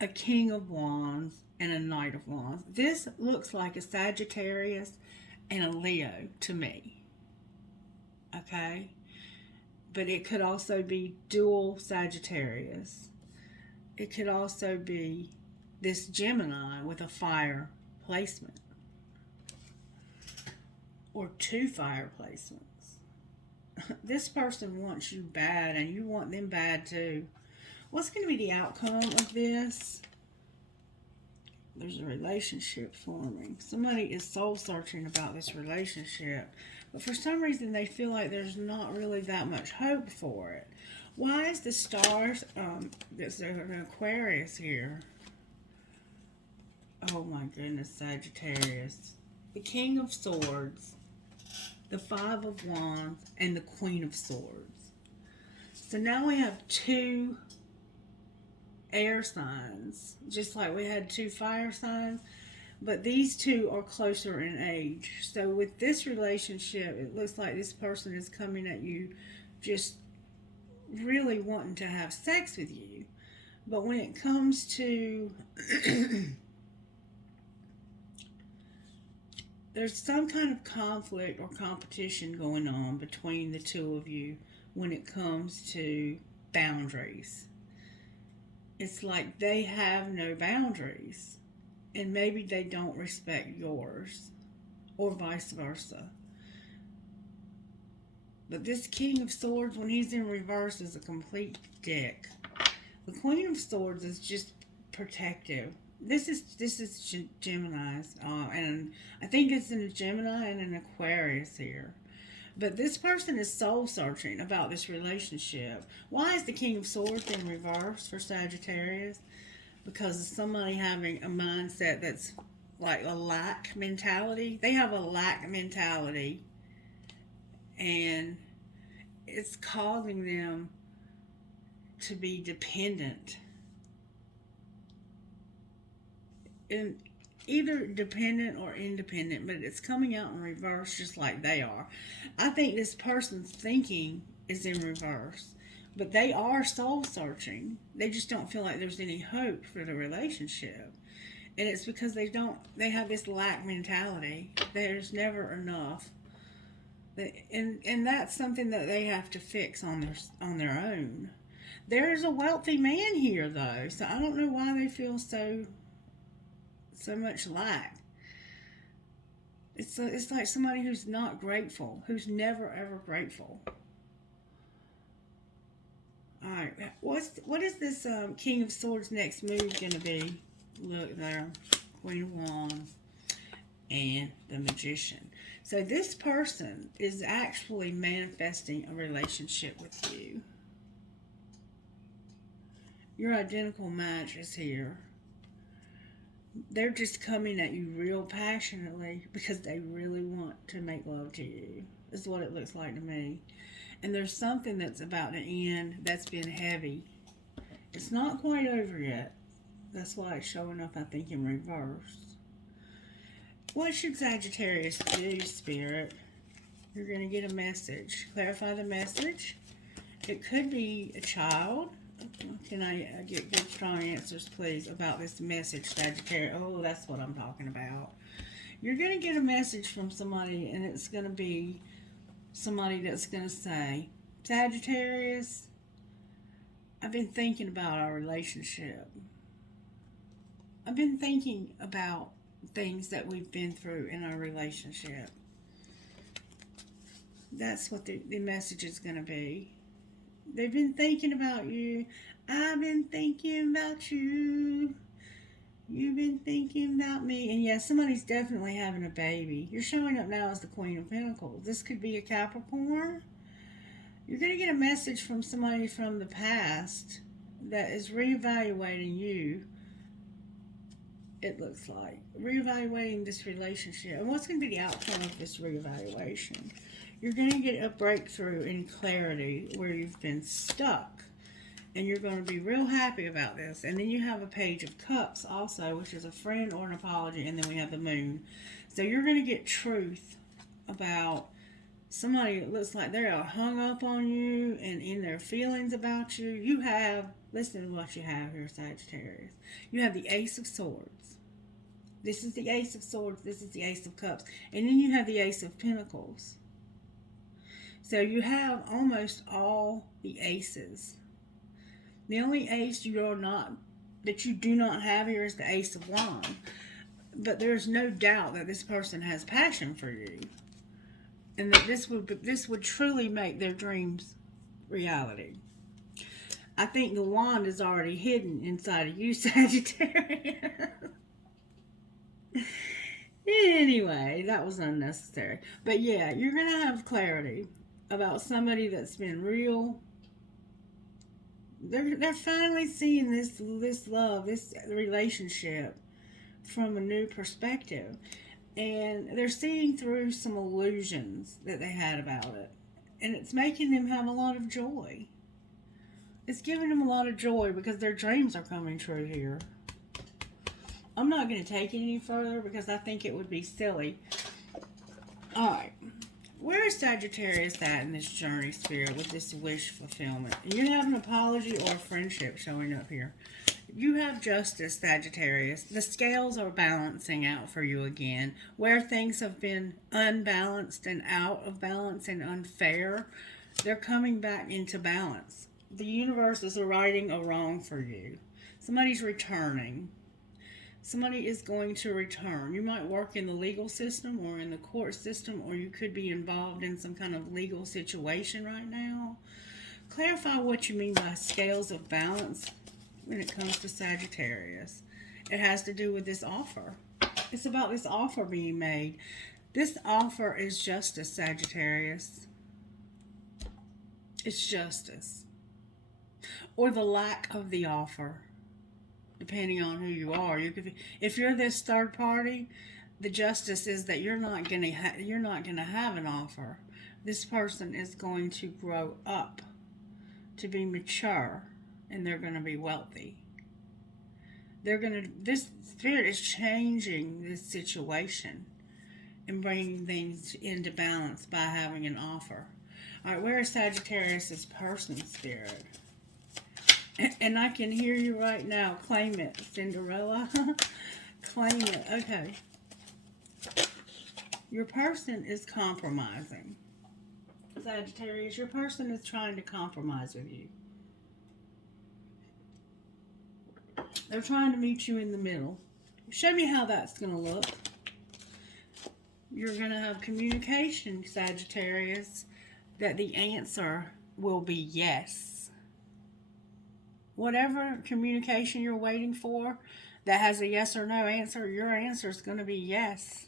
a King of Wands and a Knight of Wands. This looks like a Sagittarius and a Leo to me. Okay? But it could also be dual Sagittarius. It could also be this Gemini with a fire placement. Or two fire placements. This person wants you bad and you want them bad too. What's going to be the outcome of this? There's a relationship forming. Somebody is soul searching about this relationship, but for some reason they feel like there's not really that much hope for it. Why is the stars, there's an Aquarius here. Oh my goodness, Sagittarius. The King of Swords, the Five of Wands, and the Queen of Swords. So now we have two air signs, just like we had two fire signs, but these two are closer in age. So with this relationship, it looks like this person is coming at you just really wanting to have sex with you. But when it comes to there's some kind of conflict or competition going on between the two of you when it comes to boundaries. It's like they have no boundaries, and maybe they don't respect yours, or vice versa. But this King of Swords, when he's in reverse, is a complete dick. The Queen of Swords is just protective. This is Gemini's, and I think it's in a Gemini and an Aquarius here. But this person is soul searching about this relationship. Why is the King of Swords in reverse for Sagittarius? Because of somebody having a mindset that's like a lack mentality. They have a lack mentality, and it's causing them to be dependent. And either dependent or independent, but it's coming out in reverse just like they are. I think this person's thinking is in reverse, but they are soul searching. They just don't feel like there's any hope for the relationship. And it's because they have this lack mentality. There's never enough. And that's something that they have to fix on their own. There's a wealthy man here though, so I don't know why they feel so much lack. It's like somebody who's not grateful, who's never ever grateful. All right, what is this King of Swords next move gonna be? Look there, Queen of Wands and the Magician. So this person is actually manifesting a relationship with you. Your identical match is here. they're just coming at you real passionately because they really want to make love to you, is what it looks like to me. And there's something that's about to end that's been heavy. It's not quite over yet. That's why it's showing up, I think, in reverse. What should Sagittarius do, Spirit? You're going to get a message. Clarify the message. It could be a child. Can I get good, strong answers, please, about this message, Sagittarius? Oh, that's what I'm talking about. You're going to get a message from somebody, and it's going to be somebody that's going to say, Sagittarius, I've been thinking about our relationship. I've been thinking about things that we've been through in our relationship. That's what the message is going to be. They've been thinking about you. I've been thinking about you. You've been thinking about me. And yeah, somebody's definitely having a baby. You're showing up now as the Queen of Pentacles. This could be a Capricorn. You're going to get a message from somebody from the past that is reevaluating you. It looks like reevaluating this relationship. And what's going to be the outcome of this reevaluation? You're going to get a breakthrough in clarity where you've been stuck. And you're going to be real happy about this. And then you have a Page of Cups also, which is a friend or an apology. And then we have the Moon. So you're going to get truth about somebody that looks like they are hung up on you and in their feelings about you. You have, listen to what you have here, Sagittarius. You have the Ace of Swords. This is the Ace of Swords. This is the Ace of Cups. And then you have the Ace of Pentacles. So you have almost all the aces. The only ace that you do not have here is the Ace of Wands. But there's no doubt that this person has passion for you. And that this would truly make their dreams reality. I think the wand is already hidden inside of you, Sagittarius. Anyway, that was unnecessary. But yeah, you're going to have clarity about somebody that's been real. They're finally seeing this love, this relationship from a new perspective. And they're seeing through some illusions that they had about it. And it's making them have a lot of joy. It's giving them a lot of joy because their dreams are coming true here. I'm not going to take it any further because I think it would be silly. Alright. Where is Sagittarius at in this journey, Spirit, with this wish fulfillment? You have an apology or a friendship showing up here. You have justice, Sagittarius. The scales are balancing out for you again. Where things have been unbalanced and out of balance and unfair, they're coming back into balance. The universe is righting a wrong for you. Somebody's returning. Somebody is going to return. You might work in the legal system or in the court system, or you could be involved in some kind of legal situation right now. Clarify what you mean by scales of balance when it comes to Sagittarius. It has to do with this offer. It's about this offer being made. This offer is justice, Sagittarius. It's justice. Or the lack of the offer. Depending on who you are, if you're this third party, the justice is that you're not going to have an offer. This person is going to grow up to be mature, and they're going to be wealthy. This spirit is changing this situation and bringing things into balance by having an offer. All right, where is Sagittarius' person, Spirit? And I can hear you right now. Claim it, Cinderella. Claim it. Okay. Your person is compromising. Sagittarius, your person is trying to compromise with you. They're trying to meet you in the middle. Show me how that's going to look. You're going to have communication, Sagittarius, that the answer will be yes. Whatever communication you're waiting for that has a yes or no answer, your answer is going to be yes.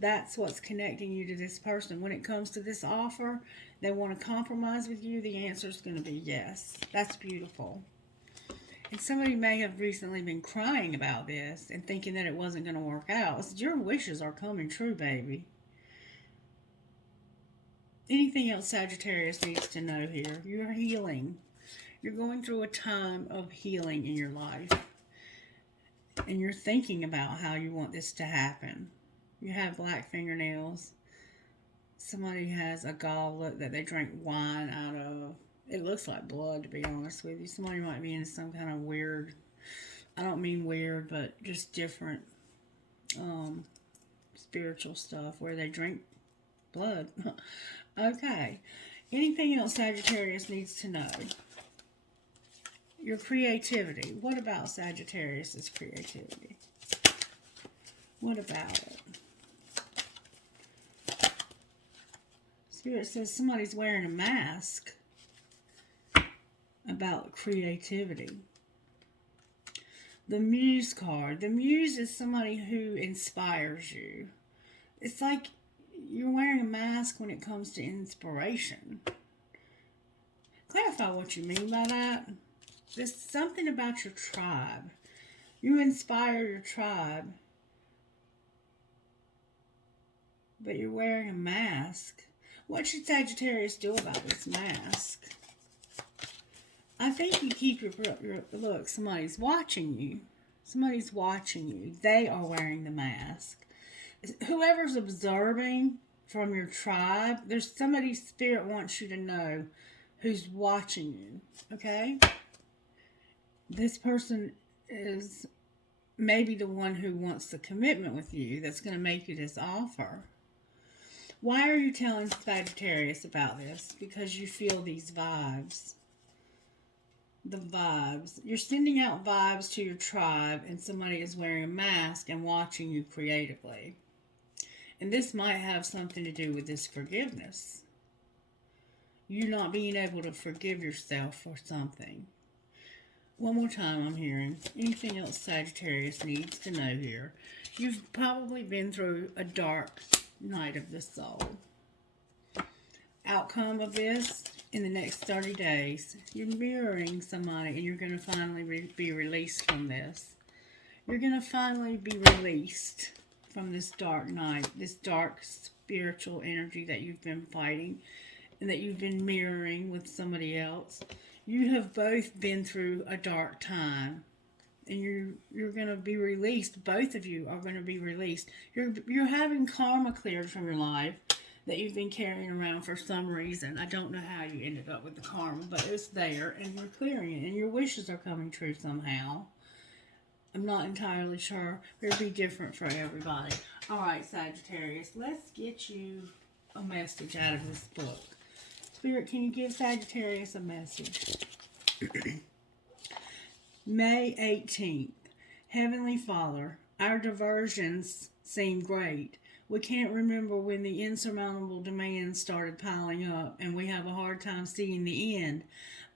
That's what's connecting you to this person. When it comes to this offer, they want to compromise with you, the answer is going to be yes. That's beautiful. And somebody may have recently been crying about this and thinking that it wasn't going to work out. So your wishes are coming true, baby. Anything else Sagittarius needs to know here? You're healing. You're going through a time of healing in your life. And you're thinking about how you want this to happen. You have black fingernails. Somebody has a goblet that they drink wine out of. It looks like blood, to be honest with you. Somebody might be in some kind of weird, I don't mean weird, but just different spiritual stuff where they drink blood. Okay. Anything else Sagittarius needs to know? Your creativity. What about Sagittarius's creativity? What about it? Spirit says somebody's wearing a mask about creativity. The Muse card. The Muse is somebody who inspires you. It's like you're wearing a mask when it comes to inspiration. Clarify what you mean by that. There's something about your tribe. You inspire your tribe, but you're wearing a mask. What should Sagittarius do about this mask? I think you keep your look, somebody's watching you. Somebody's watching you. They are wearing the mask. Whoever's observing from your tribe, there's somebody Spirit wants you to know who's watching you, okay? This person is maybe the one who wants the commitment with you that's going to make you this offer. Why are you telling Sagittarius about this? Because you feel these vibes. The vibes. You're sending out vibes to your tribe and somebody is wearing a mask and watching you creatively. And this might have something to do with this forgiveness. You not being able to forgive yourself for something. One more time I'm hearing. Anything else Sagittarius needs to know here? You've probably been through a dark night of the soul. Outcome of this, in the next 30 days, you're mirroring somebody and you're going to finally be released from this. You're going to finally be released from this dark night, this dark spiritual energy that you've been fighting and that you've been mirroring with somebody else. You have both been through a dark time. And you're going to be released. Both of you are going to be released. You're having karma cleared from your life that you've been carrying around for some reason. I don't know how you ended up with the karma, but it's there, and you're clearing it, and your wishes are coming true somehow. I'm not entirely sure. It'll be different for everybody. All right, Sagittarius, let's get you a message out of this book. Spirit, can you give Sagittarius a message? May 18th. Heavenly Father, our diversions seem great. We can't remember when the insurmountable demands started piling up and we have a hard time seeing the end.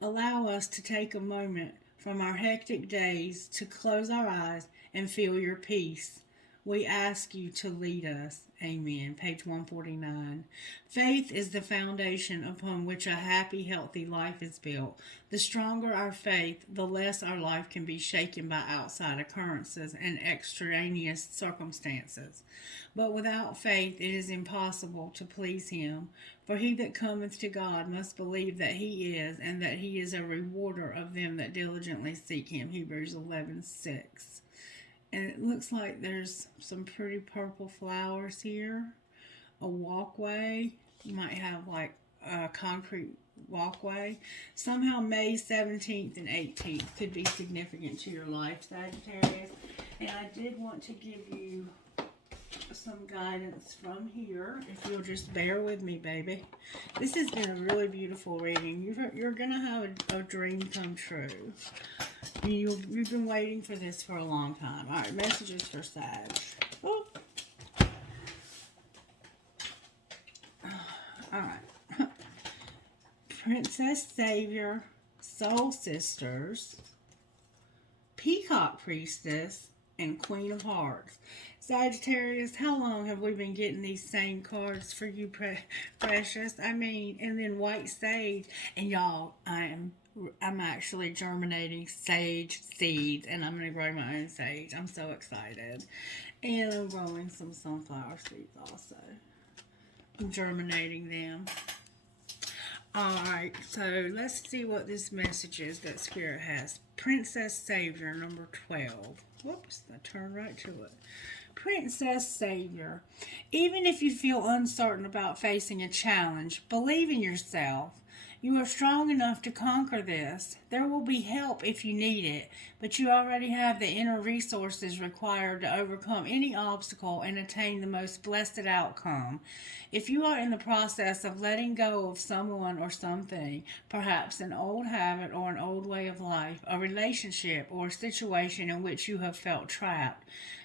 Allow us to take a moment from our hectic days to close our eyes and feel your peace. We ask you to lead us. Amen. Page 149. Faith is the foundation upon which a happy, healthy life is built. The stronger our faith, the less our life can be shaken by outside occurrences and extraneous circumstances. But without faith it is impossible to please him. For he that cometh to God must believe that he is, and that he is a rewarder of them that diligently seek him. Hebrews 11:6. And it looks like there's some pretty purple flowers here. A walkway. You might have like a concrete walkway. Somehow May 17th and 18th could be significant to your life, Sagittarius. And I did want to give you some guidance from here, if you'll just bear with me, baby. This has been a really beautiful reading. You're going to have a dream come true. You've been waiting for this for a long time. All right, messages for Sag. Oh. All right. Princess Savior, Soul Sisters, Peacock Priestess, and Queen of Hearts. Sagittarius, how long have we been getting these same cards for you, precious? I mean, and then White Sage. And y'all, I am I'm actually germinating sage seeds, and I'm going to grow my own sage. I'm so excited. And I'm growing some sunflower seeds also. I'm germinating them. Alright, so let's see what this message is that Spirit has. Princess Savior, number 12. Whoops, I turned right to it. Princess Savior. Even if you feel uncertain about facing a challenge, believe in yourself. You are strong enough to conquer this. There will be help if you need it, but you already have the inner resources required to overcome any obstacle and attain the most blessed outcome. If you are in the process of letting go of someone or something, perhaps an old habit or an old way of life, a relationship or a situation in which you have felt trapped,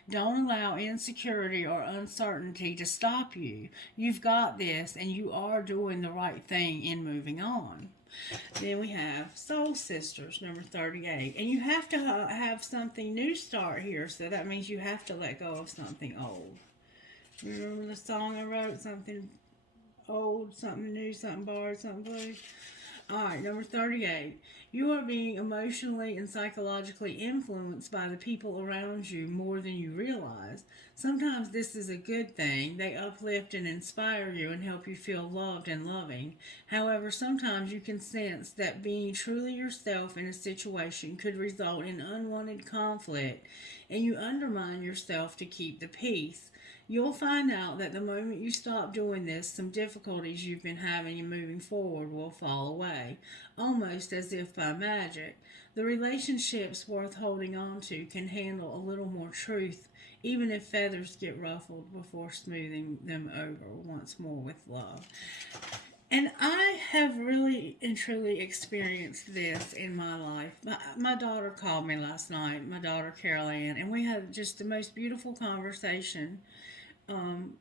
don't allow insecurity or uncertainty to stop you. You've got this, and you are doing the right thing in moving on. Then we have Soul Sisters, number 38. And you have to have something new start here, so that means you have to let go of something old. Remember the song I wrote? Something old, something new, something borrowed, something blue? Alright, number 38. You are being emotionally and psychologically influenced by the people around you more than you realize. Sometimes this is a good thing. They uplift and inspire you and help you feel loved and loving. However, sometimes you can sense that being truly yourself in a situation could result in unwanted conflict, and you undermine yourself to keep the peace. You'll find out that the moment you stop doing this, some difficulties you've been having in moving forward will fall away, almost as if by magic. The relationships worth holding on to can handle a little more truth, even if feathers get ruffled, before smoothing them over once more with love. And I have really and truly experienced this in my life. My daughter called me last night, my daughter Carol Ann, and we had just the most beautiful conversation.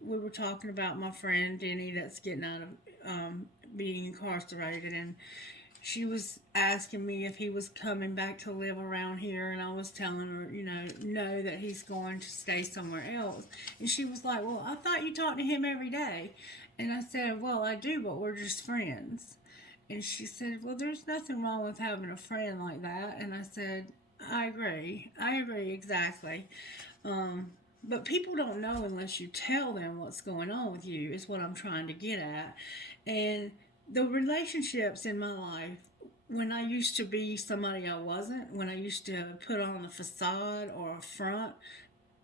We were talking about my friend Denny that's getting out of being incarcerated, and she was asking me if he was coming back to live around here, and I was telling her, no, that he's going to stay somewhere else. And she was like, well, I thought you talked to him every day. And I said, well, I do, but we're just friends. And she said, well, there's nothing wrong with having a friend like that. And I said, I agree exactly. But people don't know unless you tell them what's going on with you, is what I'm trying to get at. And the relationships in my life, when I used to be somebody I wasn't, when I used to put on a facade or a front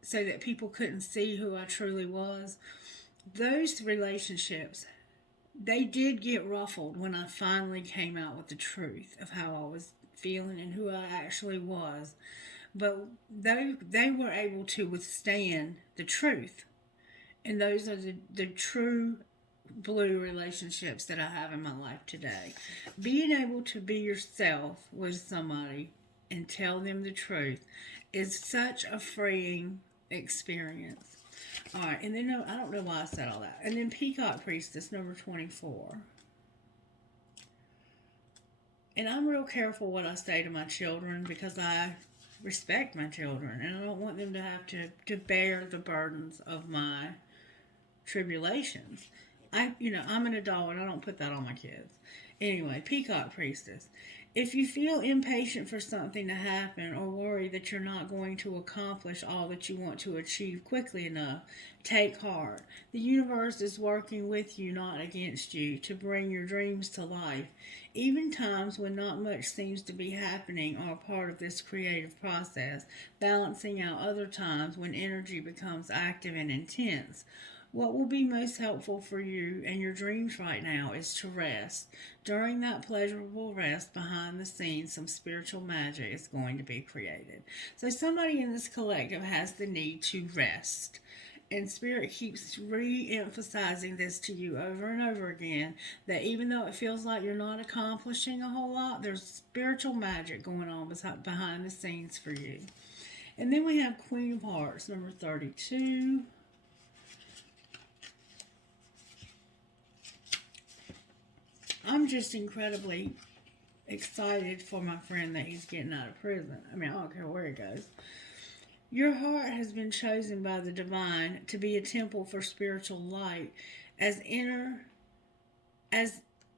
so that people couldn't see who I truly was, those relationships, they did get ruffled when I finally came out with the truth of how I was feeling and who I actually was. But they were able to withstand the truth. And those are the true blue relationships that I have in my life today. Being able to be yourself with somebody and tell them the truth is such a freeing experience. Alright, and then I don't know why I said all that. And then Peacock Priestess, number 24. And I'm real careful what I say to my children, because I respect my children, and I don't want them to have to bear the burdens of my tribulations. I'm an adult, and I don't put that on my kids. Anyway, Peacock Priestess. If you feel impatient for something to happen, or worry that you're not going to accomplish all that you want to achieve quickly enough, take heart. The universe is working with you, not against you, to bring your dreams to life. Even times when not much seems to be happening are part of this creative process, balancing out other times when energy becomes active and intense. What will be most helpful for you and your dreams right now is to rest. During that pleasurable rest, behind the scenes, some spiritual magic is going to be created. So somebody in this collective has the need to rest. And Spirit keeps re-emphasizing this to you over and over again, that even though it feels like you're not accomplishing a whole lot, there's spiritual magic going on behind the scenes for you. And then we have Queen of Hearts, number 32. I'm just incredibly excited for my friend that he's getting out of prison. I mean, I don't care where he goes. Your heart has been chosen by the divine to be a temple for spiritual light, as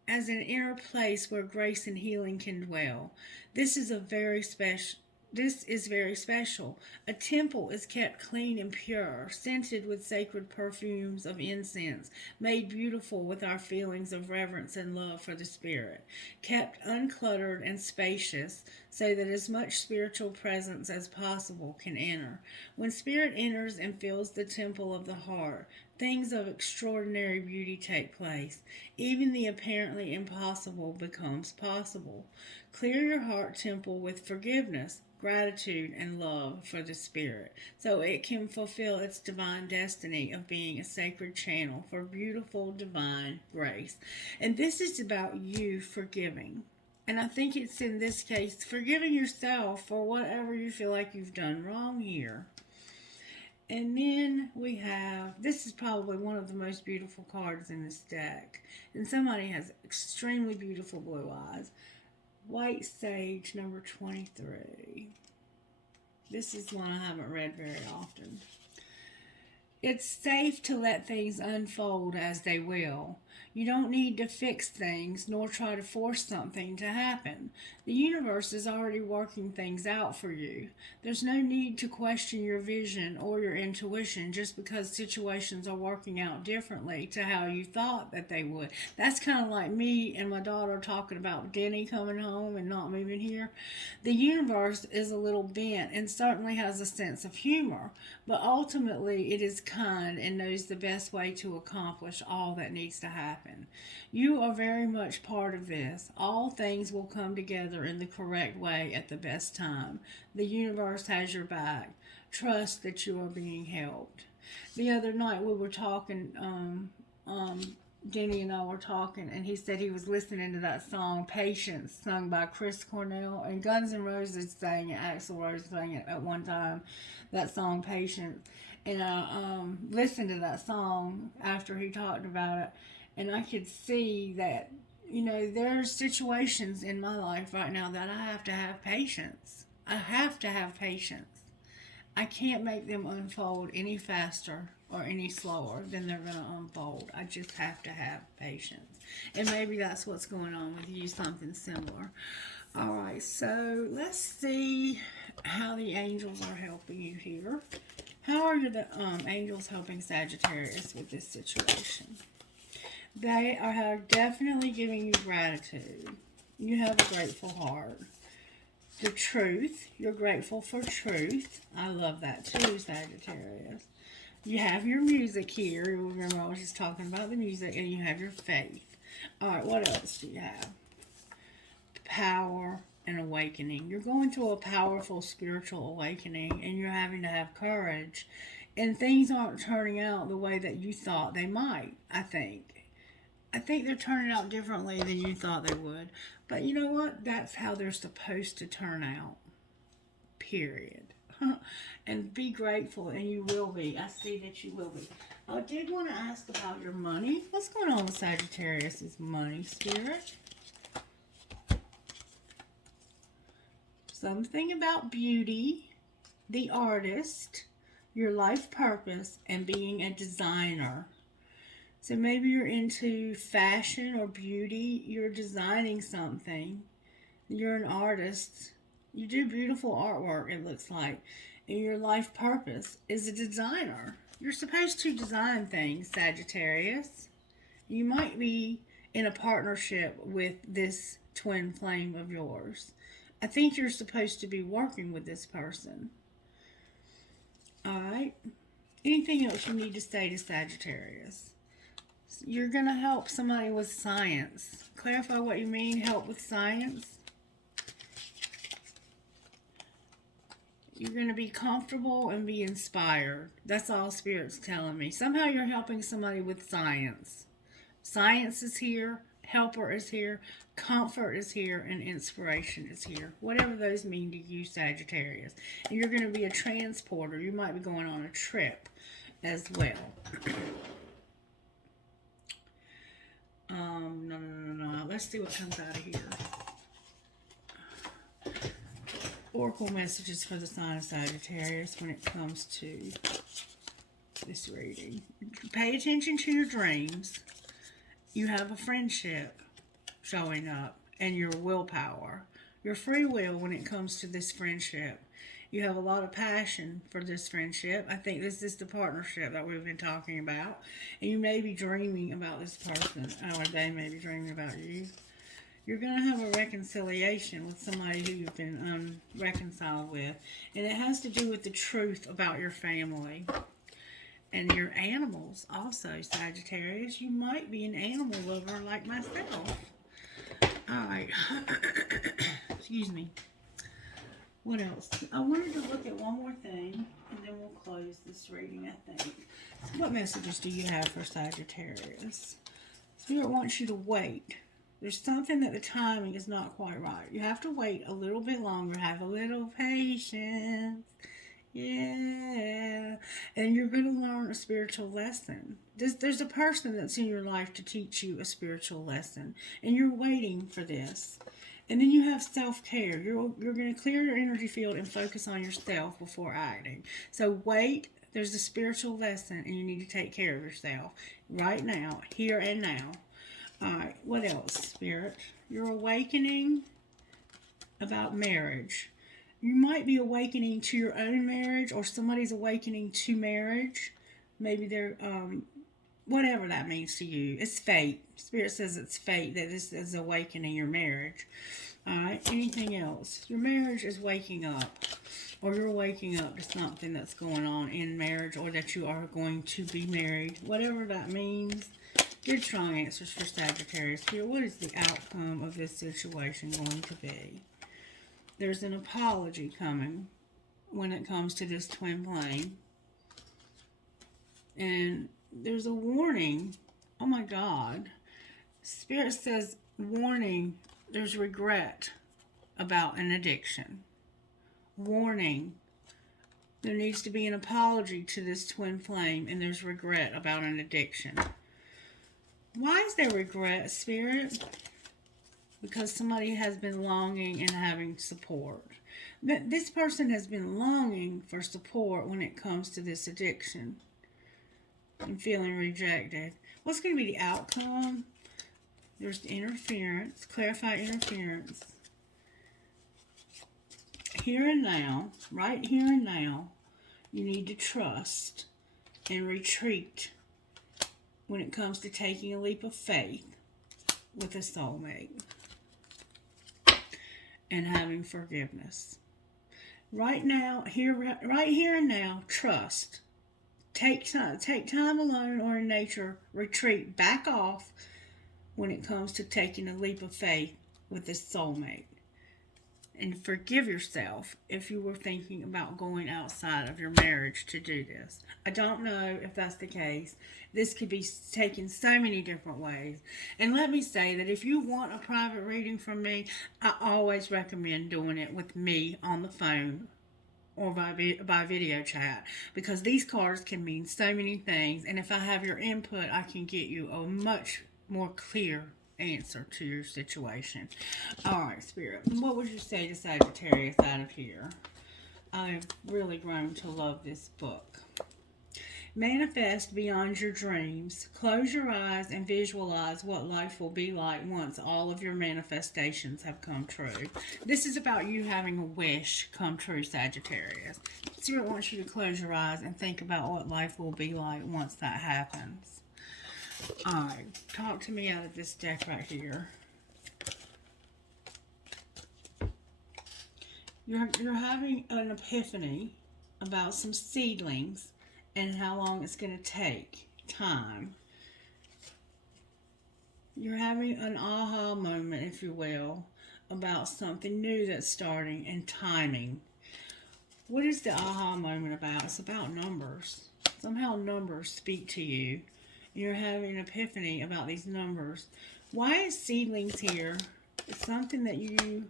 as an inner place where grace and healing can dwell. This is a very special This is very special. A temple is kept clean and pure, scented with sacred perfumes of incense, made beautiful with our feelings of reverence and love for the Spirit, kept uncluttered and spacious, so that as much spiritual presence as possible can enter. When Spirit enters and fills the temple of the heart, things of extraordinary beauty take place. Even the apparently impossible becomes possible. Clear your heart temple with forgiveness, gratitude, and love for the Spirit, so it can fulfill its divine destiny of being a sacred channel for beautiful divine grace. And this is about you forgiving. And I think it's in this case forgiving yourself for whatever you feel like you've done wrong here. And then we have, this is probably one of the most beautiful cards in this deck. And somebody has extremely beautiful blue eyes. White Sage, number 23. This is one I haven't read very often. It's safe to let things unfold as they will. You don't need to fix things nor try to force something to happen. The universe is already working things out for you. There's no need to question your vision or your intuition just because situations are working out differently to how you thought that they would. That's kind of like me and my daughter talking about Denny coming home and not moving here. The universe is a little bent and certainly has a sense of humor, but ultimately it is kind and knows the best way to accomplish all that needs to happen. You are very much part of this. All things will come together in the correct way at the best time. The universe has your back. Trust that you are being helped. The other night we were talking, Denny and I were talking, and he said he was listening to that song Patience, sung by Chris Cornell, and Guns N' Roses sang it, Axl Rose sang it at one time, that song Patience. And I listened to that song after he talked about it, and I could see that, you know, there's situations in my life right now that I have to have patience. I have to have patience. I can't make them unfold any faster or any slower than they're going to unfold. I just have to have patience. And maybe that's what's going on with you, something similar. All right, so let's see how the angels are helping you here. How are the angels helping Sagittarius with this situation? They are definitely giving you gratitude. You have a grateful heart. The truth. You're grateful for truth. I love that too, Sagittarius. You have your music here. Remember, I was just talking about the music. And you have your faith. All right, what else do you have? Power and awakening. You're going through a powerful spiritual awakening, and you're having to have courage. And things aren't turning out the way that you thought they might, I think. I think they're turning out differently than you thought they would. But you know what? That's how they're supposed to turn out. Period. And be grateful, and you will be. I see that you will be. I did want to ask about your money. What's going on with Sagittarius' money, Spirit? Something about beauty, the artist, your life purpose, and being a designer. So maybe you're into fashion or beauty. You're designing something. You're an artist. You do beautiful artwork, it looks like. And your life purpose is a designer. You're supposed to design things, Sagittarius. You might be in a partnership with this twin flame of yours. I think you're supposed to be working with this person. All right. Anything else you need to say to Sagittarius? You're going to help somebody with science. Clarify what you mean, help with science. You're going to be comfortable and be inspired. That's all Spirit's telling me. Somehow you're helping somebody with science. Science is here. Helper is here. Comfort is here. And inspiration is here. Whatever those mean to you, Sagittarius. And you're going to be a transporter. You might be going on a trip as well. No. Let's see what comes out of here. Oracle messages for the sign of Sagittarius when it comes to this reading. Pay attention to your dreams. You have a friendship. showing up, and your willpower, your free will when it comes to this friendship. You have a lot of passion for this friendship. I think this is the partnership that we've been talking about. And you may be dreaming about this person, or they may be dreaming about you. You're going to have a reconciliation with somebody who you've been unreconciled with. And it has to do with the truth about your family and your animals also, Sagittarius. You might be an animal lover like myself. Alright. Excuse me. What else? I wanted to look at one more thing, and then we'll close this reading, I think. What messages do you have for Sagittarius? Spirit wants you to wait. There's something that the timing is not quite right. You have to wait a little bit longer. Have a little patience. Yeah. And you're going to learn a spiritual lesson. There's a person that's in your life to teach you a spiritual lesson. And you're waiting for this. And then you have self-care. You're going to clear your energy field and focus on yourself before acting. So wait. There's a spiritual lesson, and you need to take care of yourself right now, here and now. All right, what else, Spirit? You're awakening about marriage. You might be awakening to your own marriage, or somebody's awakening to marriage. Maybe they're, whatever that means to you. It's fate. Spirit says it's fate that this is awakening your marriage. All right, anything else? Your marriage is waking up, or you're waking up to something that's going on in marriage, or that you are going to be married. Whatever that means. Good, strong answers for Sagittarius here. What is the outcome of this situation going to be? There's an apology coming when it comes to this twin flame. And there's a warning. Oh my God. Spirit says, warning, there's regret about an addiction. Warning, there needs to be an apology to this twin flame, and there's regret about an addiction. Why is there regret, Spirit? Because somebody has been longing and having support. But this person has been longing for support when it comes to this addiction and feeling rejected. What's going to be the outcome? There's interference. Clarify interference. Here and now, right here and now, you need to trust and retreat when it comes to taking a leap of faith with a soulmate and having forgiveness. Right now, right here and now, trust. Take time alone or in nature. Retreat, back off when it comes to taking a leap of faith with a soulmate. And forgive yourself if you were thinking about going outside of your marriage to do this. I don't know if that's the case. This could be taken so many different ways. And let me say that if you want a private reading from me, I always recommend doing it with me on the phone or by video chat, because these cards can mean so many things. And if I have your input, I can get you a much more clear answer to your situation. Alright, Spirit, what would you say to Sagittarius out of here? I've really grown to love this book. Manifest beyond your dreams. Close your eyes and visualize what life will be like once all of your manifestations have come true. This is about you having a wish come true, Sagittarius. Spirit wants you to close your eyes and think about what life will be like once that happens. Alright, talk to me out of this deck right here. You're having an epiphany about some seedlings and how long it's going to take. Time. You're having an aha moment, if you will, about something new that's starting and timing. What is the aha moment about? It's about numbers. Somehow numbers speak to you. You're having an epiphany about these numbers. Why is seedlings here? It's something that you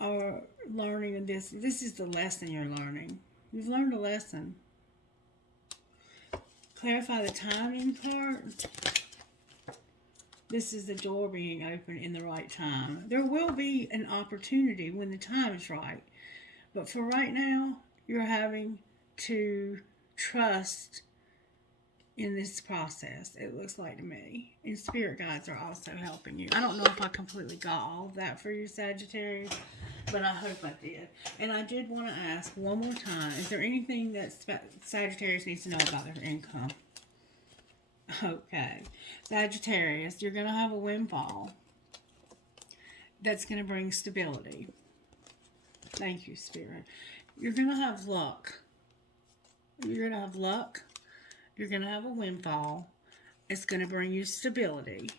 are learning in this. This is the lesson you're learning. You've learned a lesson. Clarify the timing part. This is the door being opened in the right time. There will be an opportunity when the time is right. But for right now, you're having to trust in this process, it looks like to me. And spirit guides are also helping you. I don't know if I completely got all of that for you, Sagittarius, but I hope I did. And I did want to ask one more time, is there anything that Sagittarius needs to know about their income? Okay. Sagittarius, you're going to have a windfall that's going to bring stability. Thank you, Spirit. You're going to have luck. You're going to have luck. You're going to have a windfall. It's going to bring you stability.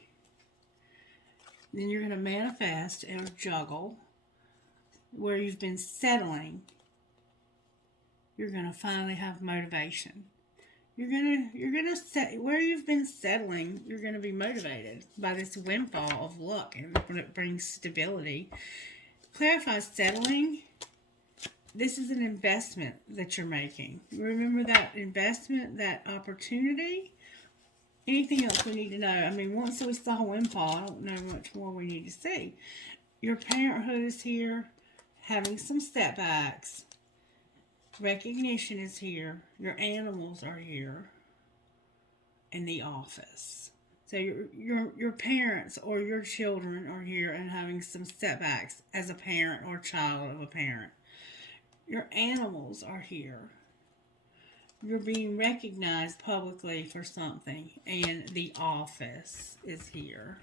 Then you're going to manifest or juggle where you've been settling. You're going to finally have motivation. You're gonna set where you've been settling. You're going to be motivated by this windfall of luck, and when it brings stability. Clarify settling. This is an investment that you're making. Remember that investment, that opportunity. Anything else we need to know? I mean, once we saw windfall, I don't know much more we need to see. Your parenthood is here, having some setbacks. Recognition is here. Your animals are here. In the office. So your parents or your children are here and having some setbacks as a parent or child of a parent. Your animals are here. You're being recognized publicly for something, and the office is here.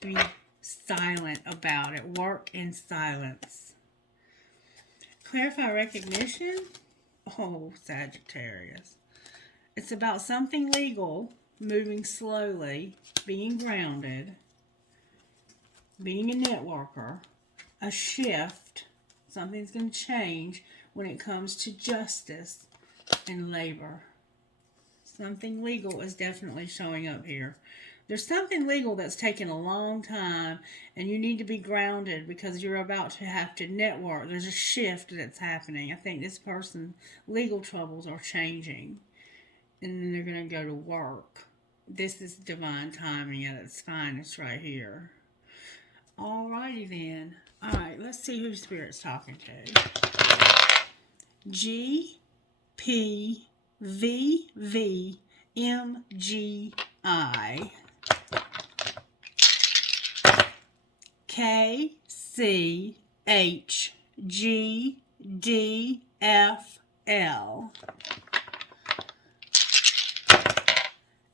Be silent about it. Work in silence. Clarify recognition. Oh, Sagittarius. It's about something legal, moving slowly, being grounded, being a networker, a shift. Something's going to change when it comes to justice and labor. Something legal is definitely showing up here. There's something legal that's taken a long time, and you need to be grounded because you're about to have to network. There's a shift that's happening. I think this person's legal troubles are changing, and then they're going to go to work. This is divine timing at its finest right here. Alrighty then. Alright, let's see who Spirit's talking to. G P V V M G I K C H G D F L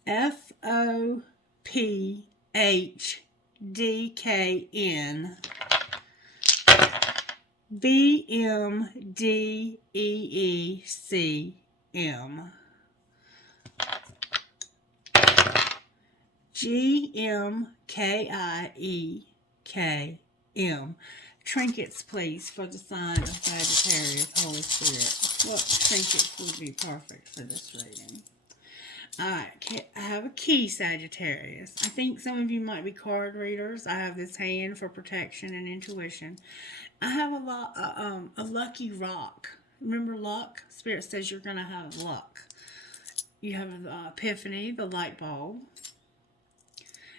F O P H D K N B M D E E C M G M K I E K M. Trinkets, please, for the sign of Sagittarius, Holy Spirit. What trinkets would be perfect for this reading? Alright, I have a key, Sagittarius. I think some of you might be card readers. I have this hand for protection and intuition. I have a lucky rock. Remember luck? Spirit says you're going to have luck. You have the epiphany, the light bulb.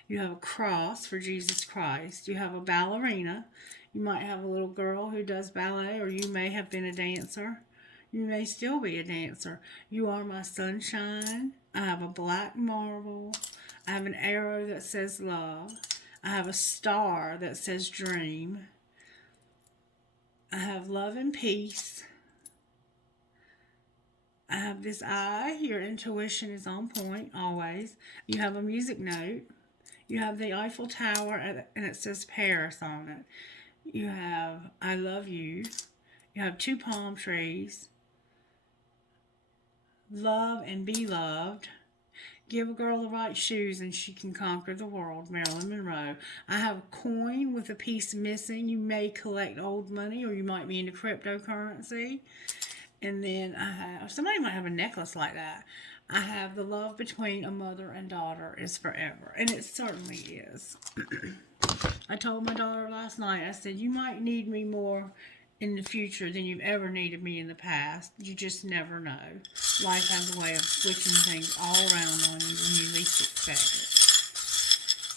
You have a cross for Jesus Christ. You have a ballerina. You might have a little girl who does ballet, or you may have been a dancer. You may still be a dancer. You are my sunshine. I have a black marble. I have an arrow that says love. I have a star that says dream. I have love and peace. I have this eye. Your intuition is on point always. You have a music note. You have the Eiffel Tower, and it says Paris on it. You have I love you. You have 2 palm trees. Love and be loved. Give a girl the right shoes and she can conquer the world. Marilyn Monroe. I have a coin with a piece missing. You may collect old money, or you might be into cryptocurrency. And then I have, somebody might have a necklace like that. I have the love between a mother and daughter is forever. And it certainly is. I told my daughter last night, I said, you might need me more in the future than you've ever needed me in the past. You just never know. Life has a way of switching things all around on you when you least expect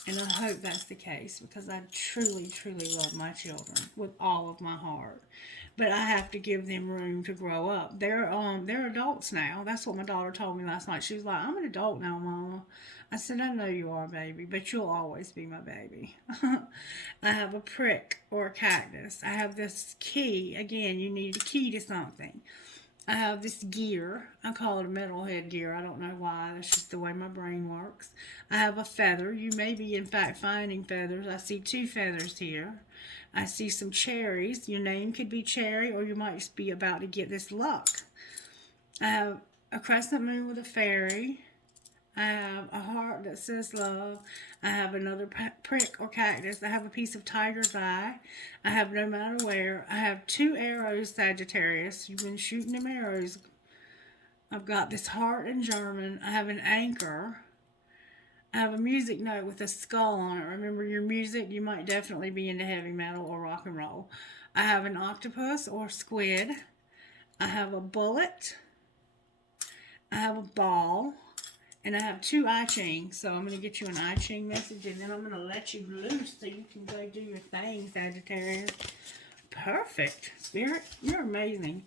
And I hope that's the case because I truly, truly love my children with all of my heart. But I have to give them room to grow up. They're adults now. That's what my daughter told me last night. She was like, "I'm an adult now, Mama." I said, "I know you are, baby, but you'll always be my baby." I have a prick or a cactus. I have this key. Again, you need a key to something. I have this gear. I call it a metalhead gear. I don't know why. That's just the way my brain works. I have a feather. You may be, in fact, finding feathers. I see 2 feathers here. I see some cherries. Your name could be Cherry, or you might be about to get this luck. I have a crescent moon with a fairy. I have a heart that says love. I have another prick or cactus. I have a piece of tiger's eye. I have no matter where. I have 2 arrows, Sagittarius. You've been shooting them arrows. I've got this heart in German. I have an anchor. I have a music note with a skull on it. Remember your music? You might definitely be into heavy metal or rock and roll. I have an octopus or squid. I have a bullet. I have a ball. And I have 2 I Ching, so I'm going to get you an I Ching message, and then I'm going to let you loose so you can go do your thing, Sagittarius. Perfect. Spirit, you're amazing.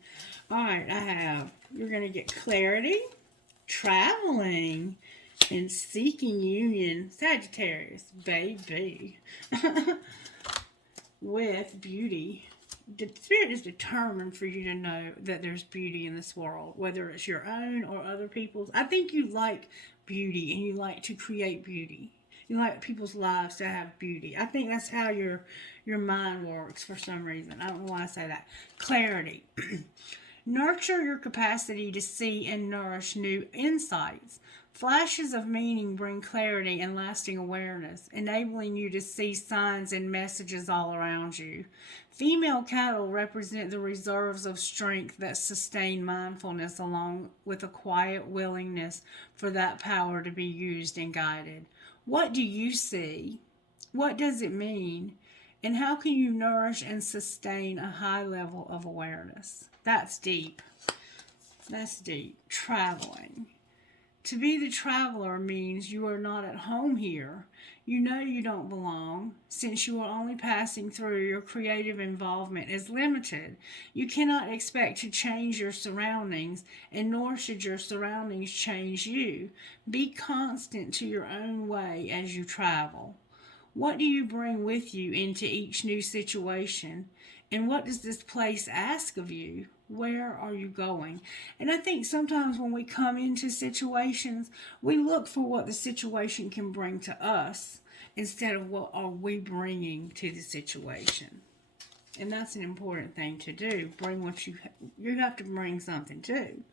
All right, you're going to get clarity, traveling, and seeking union, Sagittarius, baby, with beauty. The Spirit is determined for you to know that there's beauty in this world, whether it's your own or other people's. I think you like beauty and you like to create beauty. You like people's lives to have beauty. I think that's how your mind works for some reason. I don't know why I say that. Clarity. Nurture your capacity to see and nourish new insights. Flashes of meaning bring clarity and lasting awareness, enabling you to see signs and messages all around you. Female cattle represent the reserves of strength that sustain mindfulness, along with a quiet willingness for that power to be used and guided. What do you see? What does it mean? And how can you nourish and sustain a high level of awareness? That's deep. That's deep. Traveling. To be the traveler means you are not at home here. You know you don't belong. Since you are only passing through, your creative involvement is limited. You cannot expect to change your surroundings, and nor should your surroundings change you. Be constant to your own way as you travel. What do you bring with you into each new situation? And what does this place ask of you? Where are you going? And I think sometimes when we come into situations, we look for what the situation can bring to us instead of what are we bringing to the situation. And that's an important thing to do. Bring what you have to bring something too.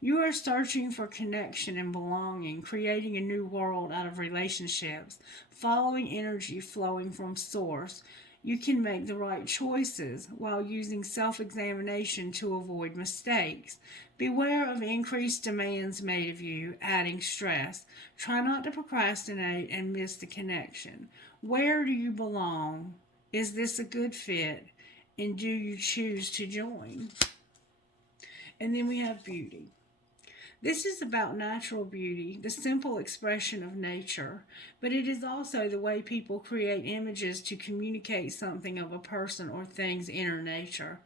You are searching for connection and belonging, creating a new world out of relationships, following energy flowing from source. You can make the right choices while using self-examination to avoid mistakes. Beware of increased demands made of you, adding stress. Try not to procrastinate and miss the connection. Where do you belong? Is this a good fit? And do you choose to join? And then we have beauty. This is about natural beauty, the simple expression of nature, but it is also the way people create images to communicate something of a person or thing's inner nature.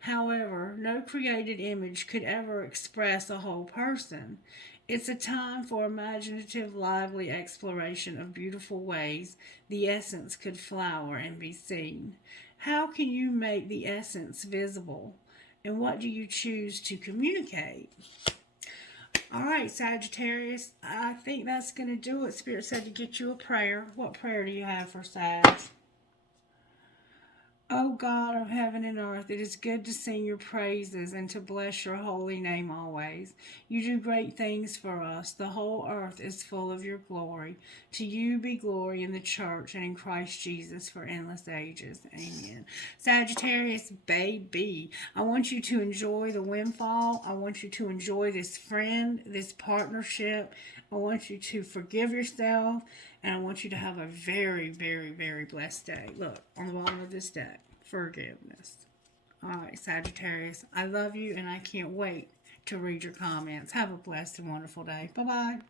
However, no created image could ever express a whole person. It's a time for imaginative, lively exploration of beautiful ways the essence could flower and be seen. How can you make the essence visible? And what do you choose to communicate? All right, Sagittarius, I think that's going to do it. Spirit said to get you a prayer. What prayer do you have for Sag? O God of heaven and earth, it is good to sing your praises and to bless your holy name always. You do great things for us. The whole earth is full of your glory. To you be glory in the church and in Christ Jesus for endless ages. Amen. Sagittarius, baby, I want you to enjoy the windfall. I want you to enjoy this friend, this partnership. I want you to forgive yourself. And I want you to have a very, very, very blessed day. Look, on the bottom of this deck, forgiveness. All right, Sagittarius, I love you, and I can't wait to read your comments. Have a blessed and wonderful day. Bye-bye.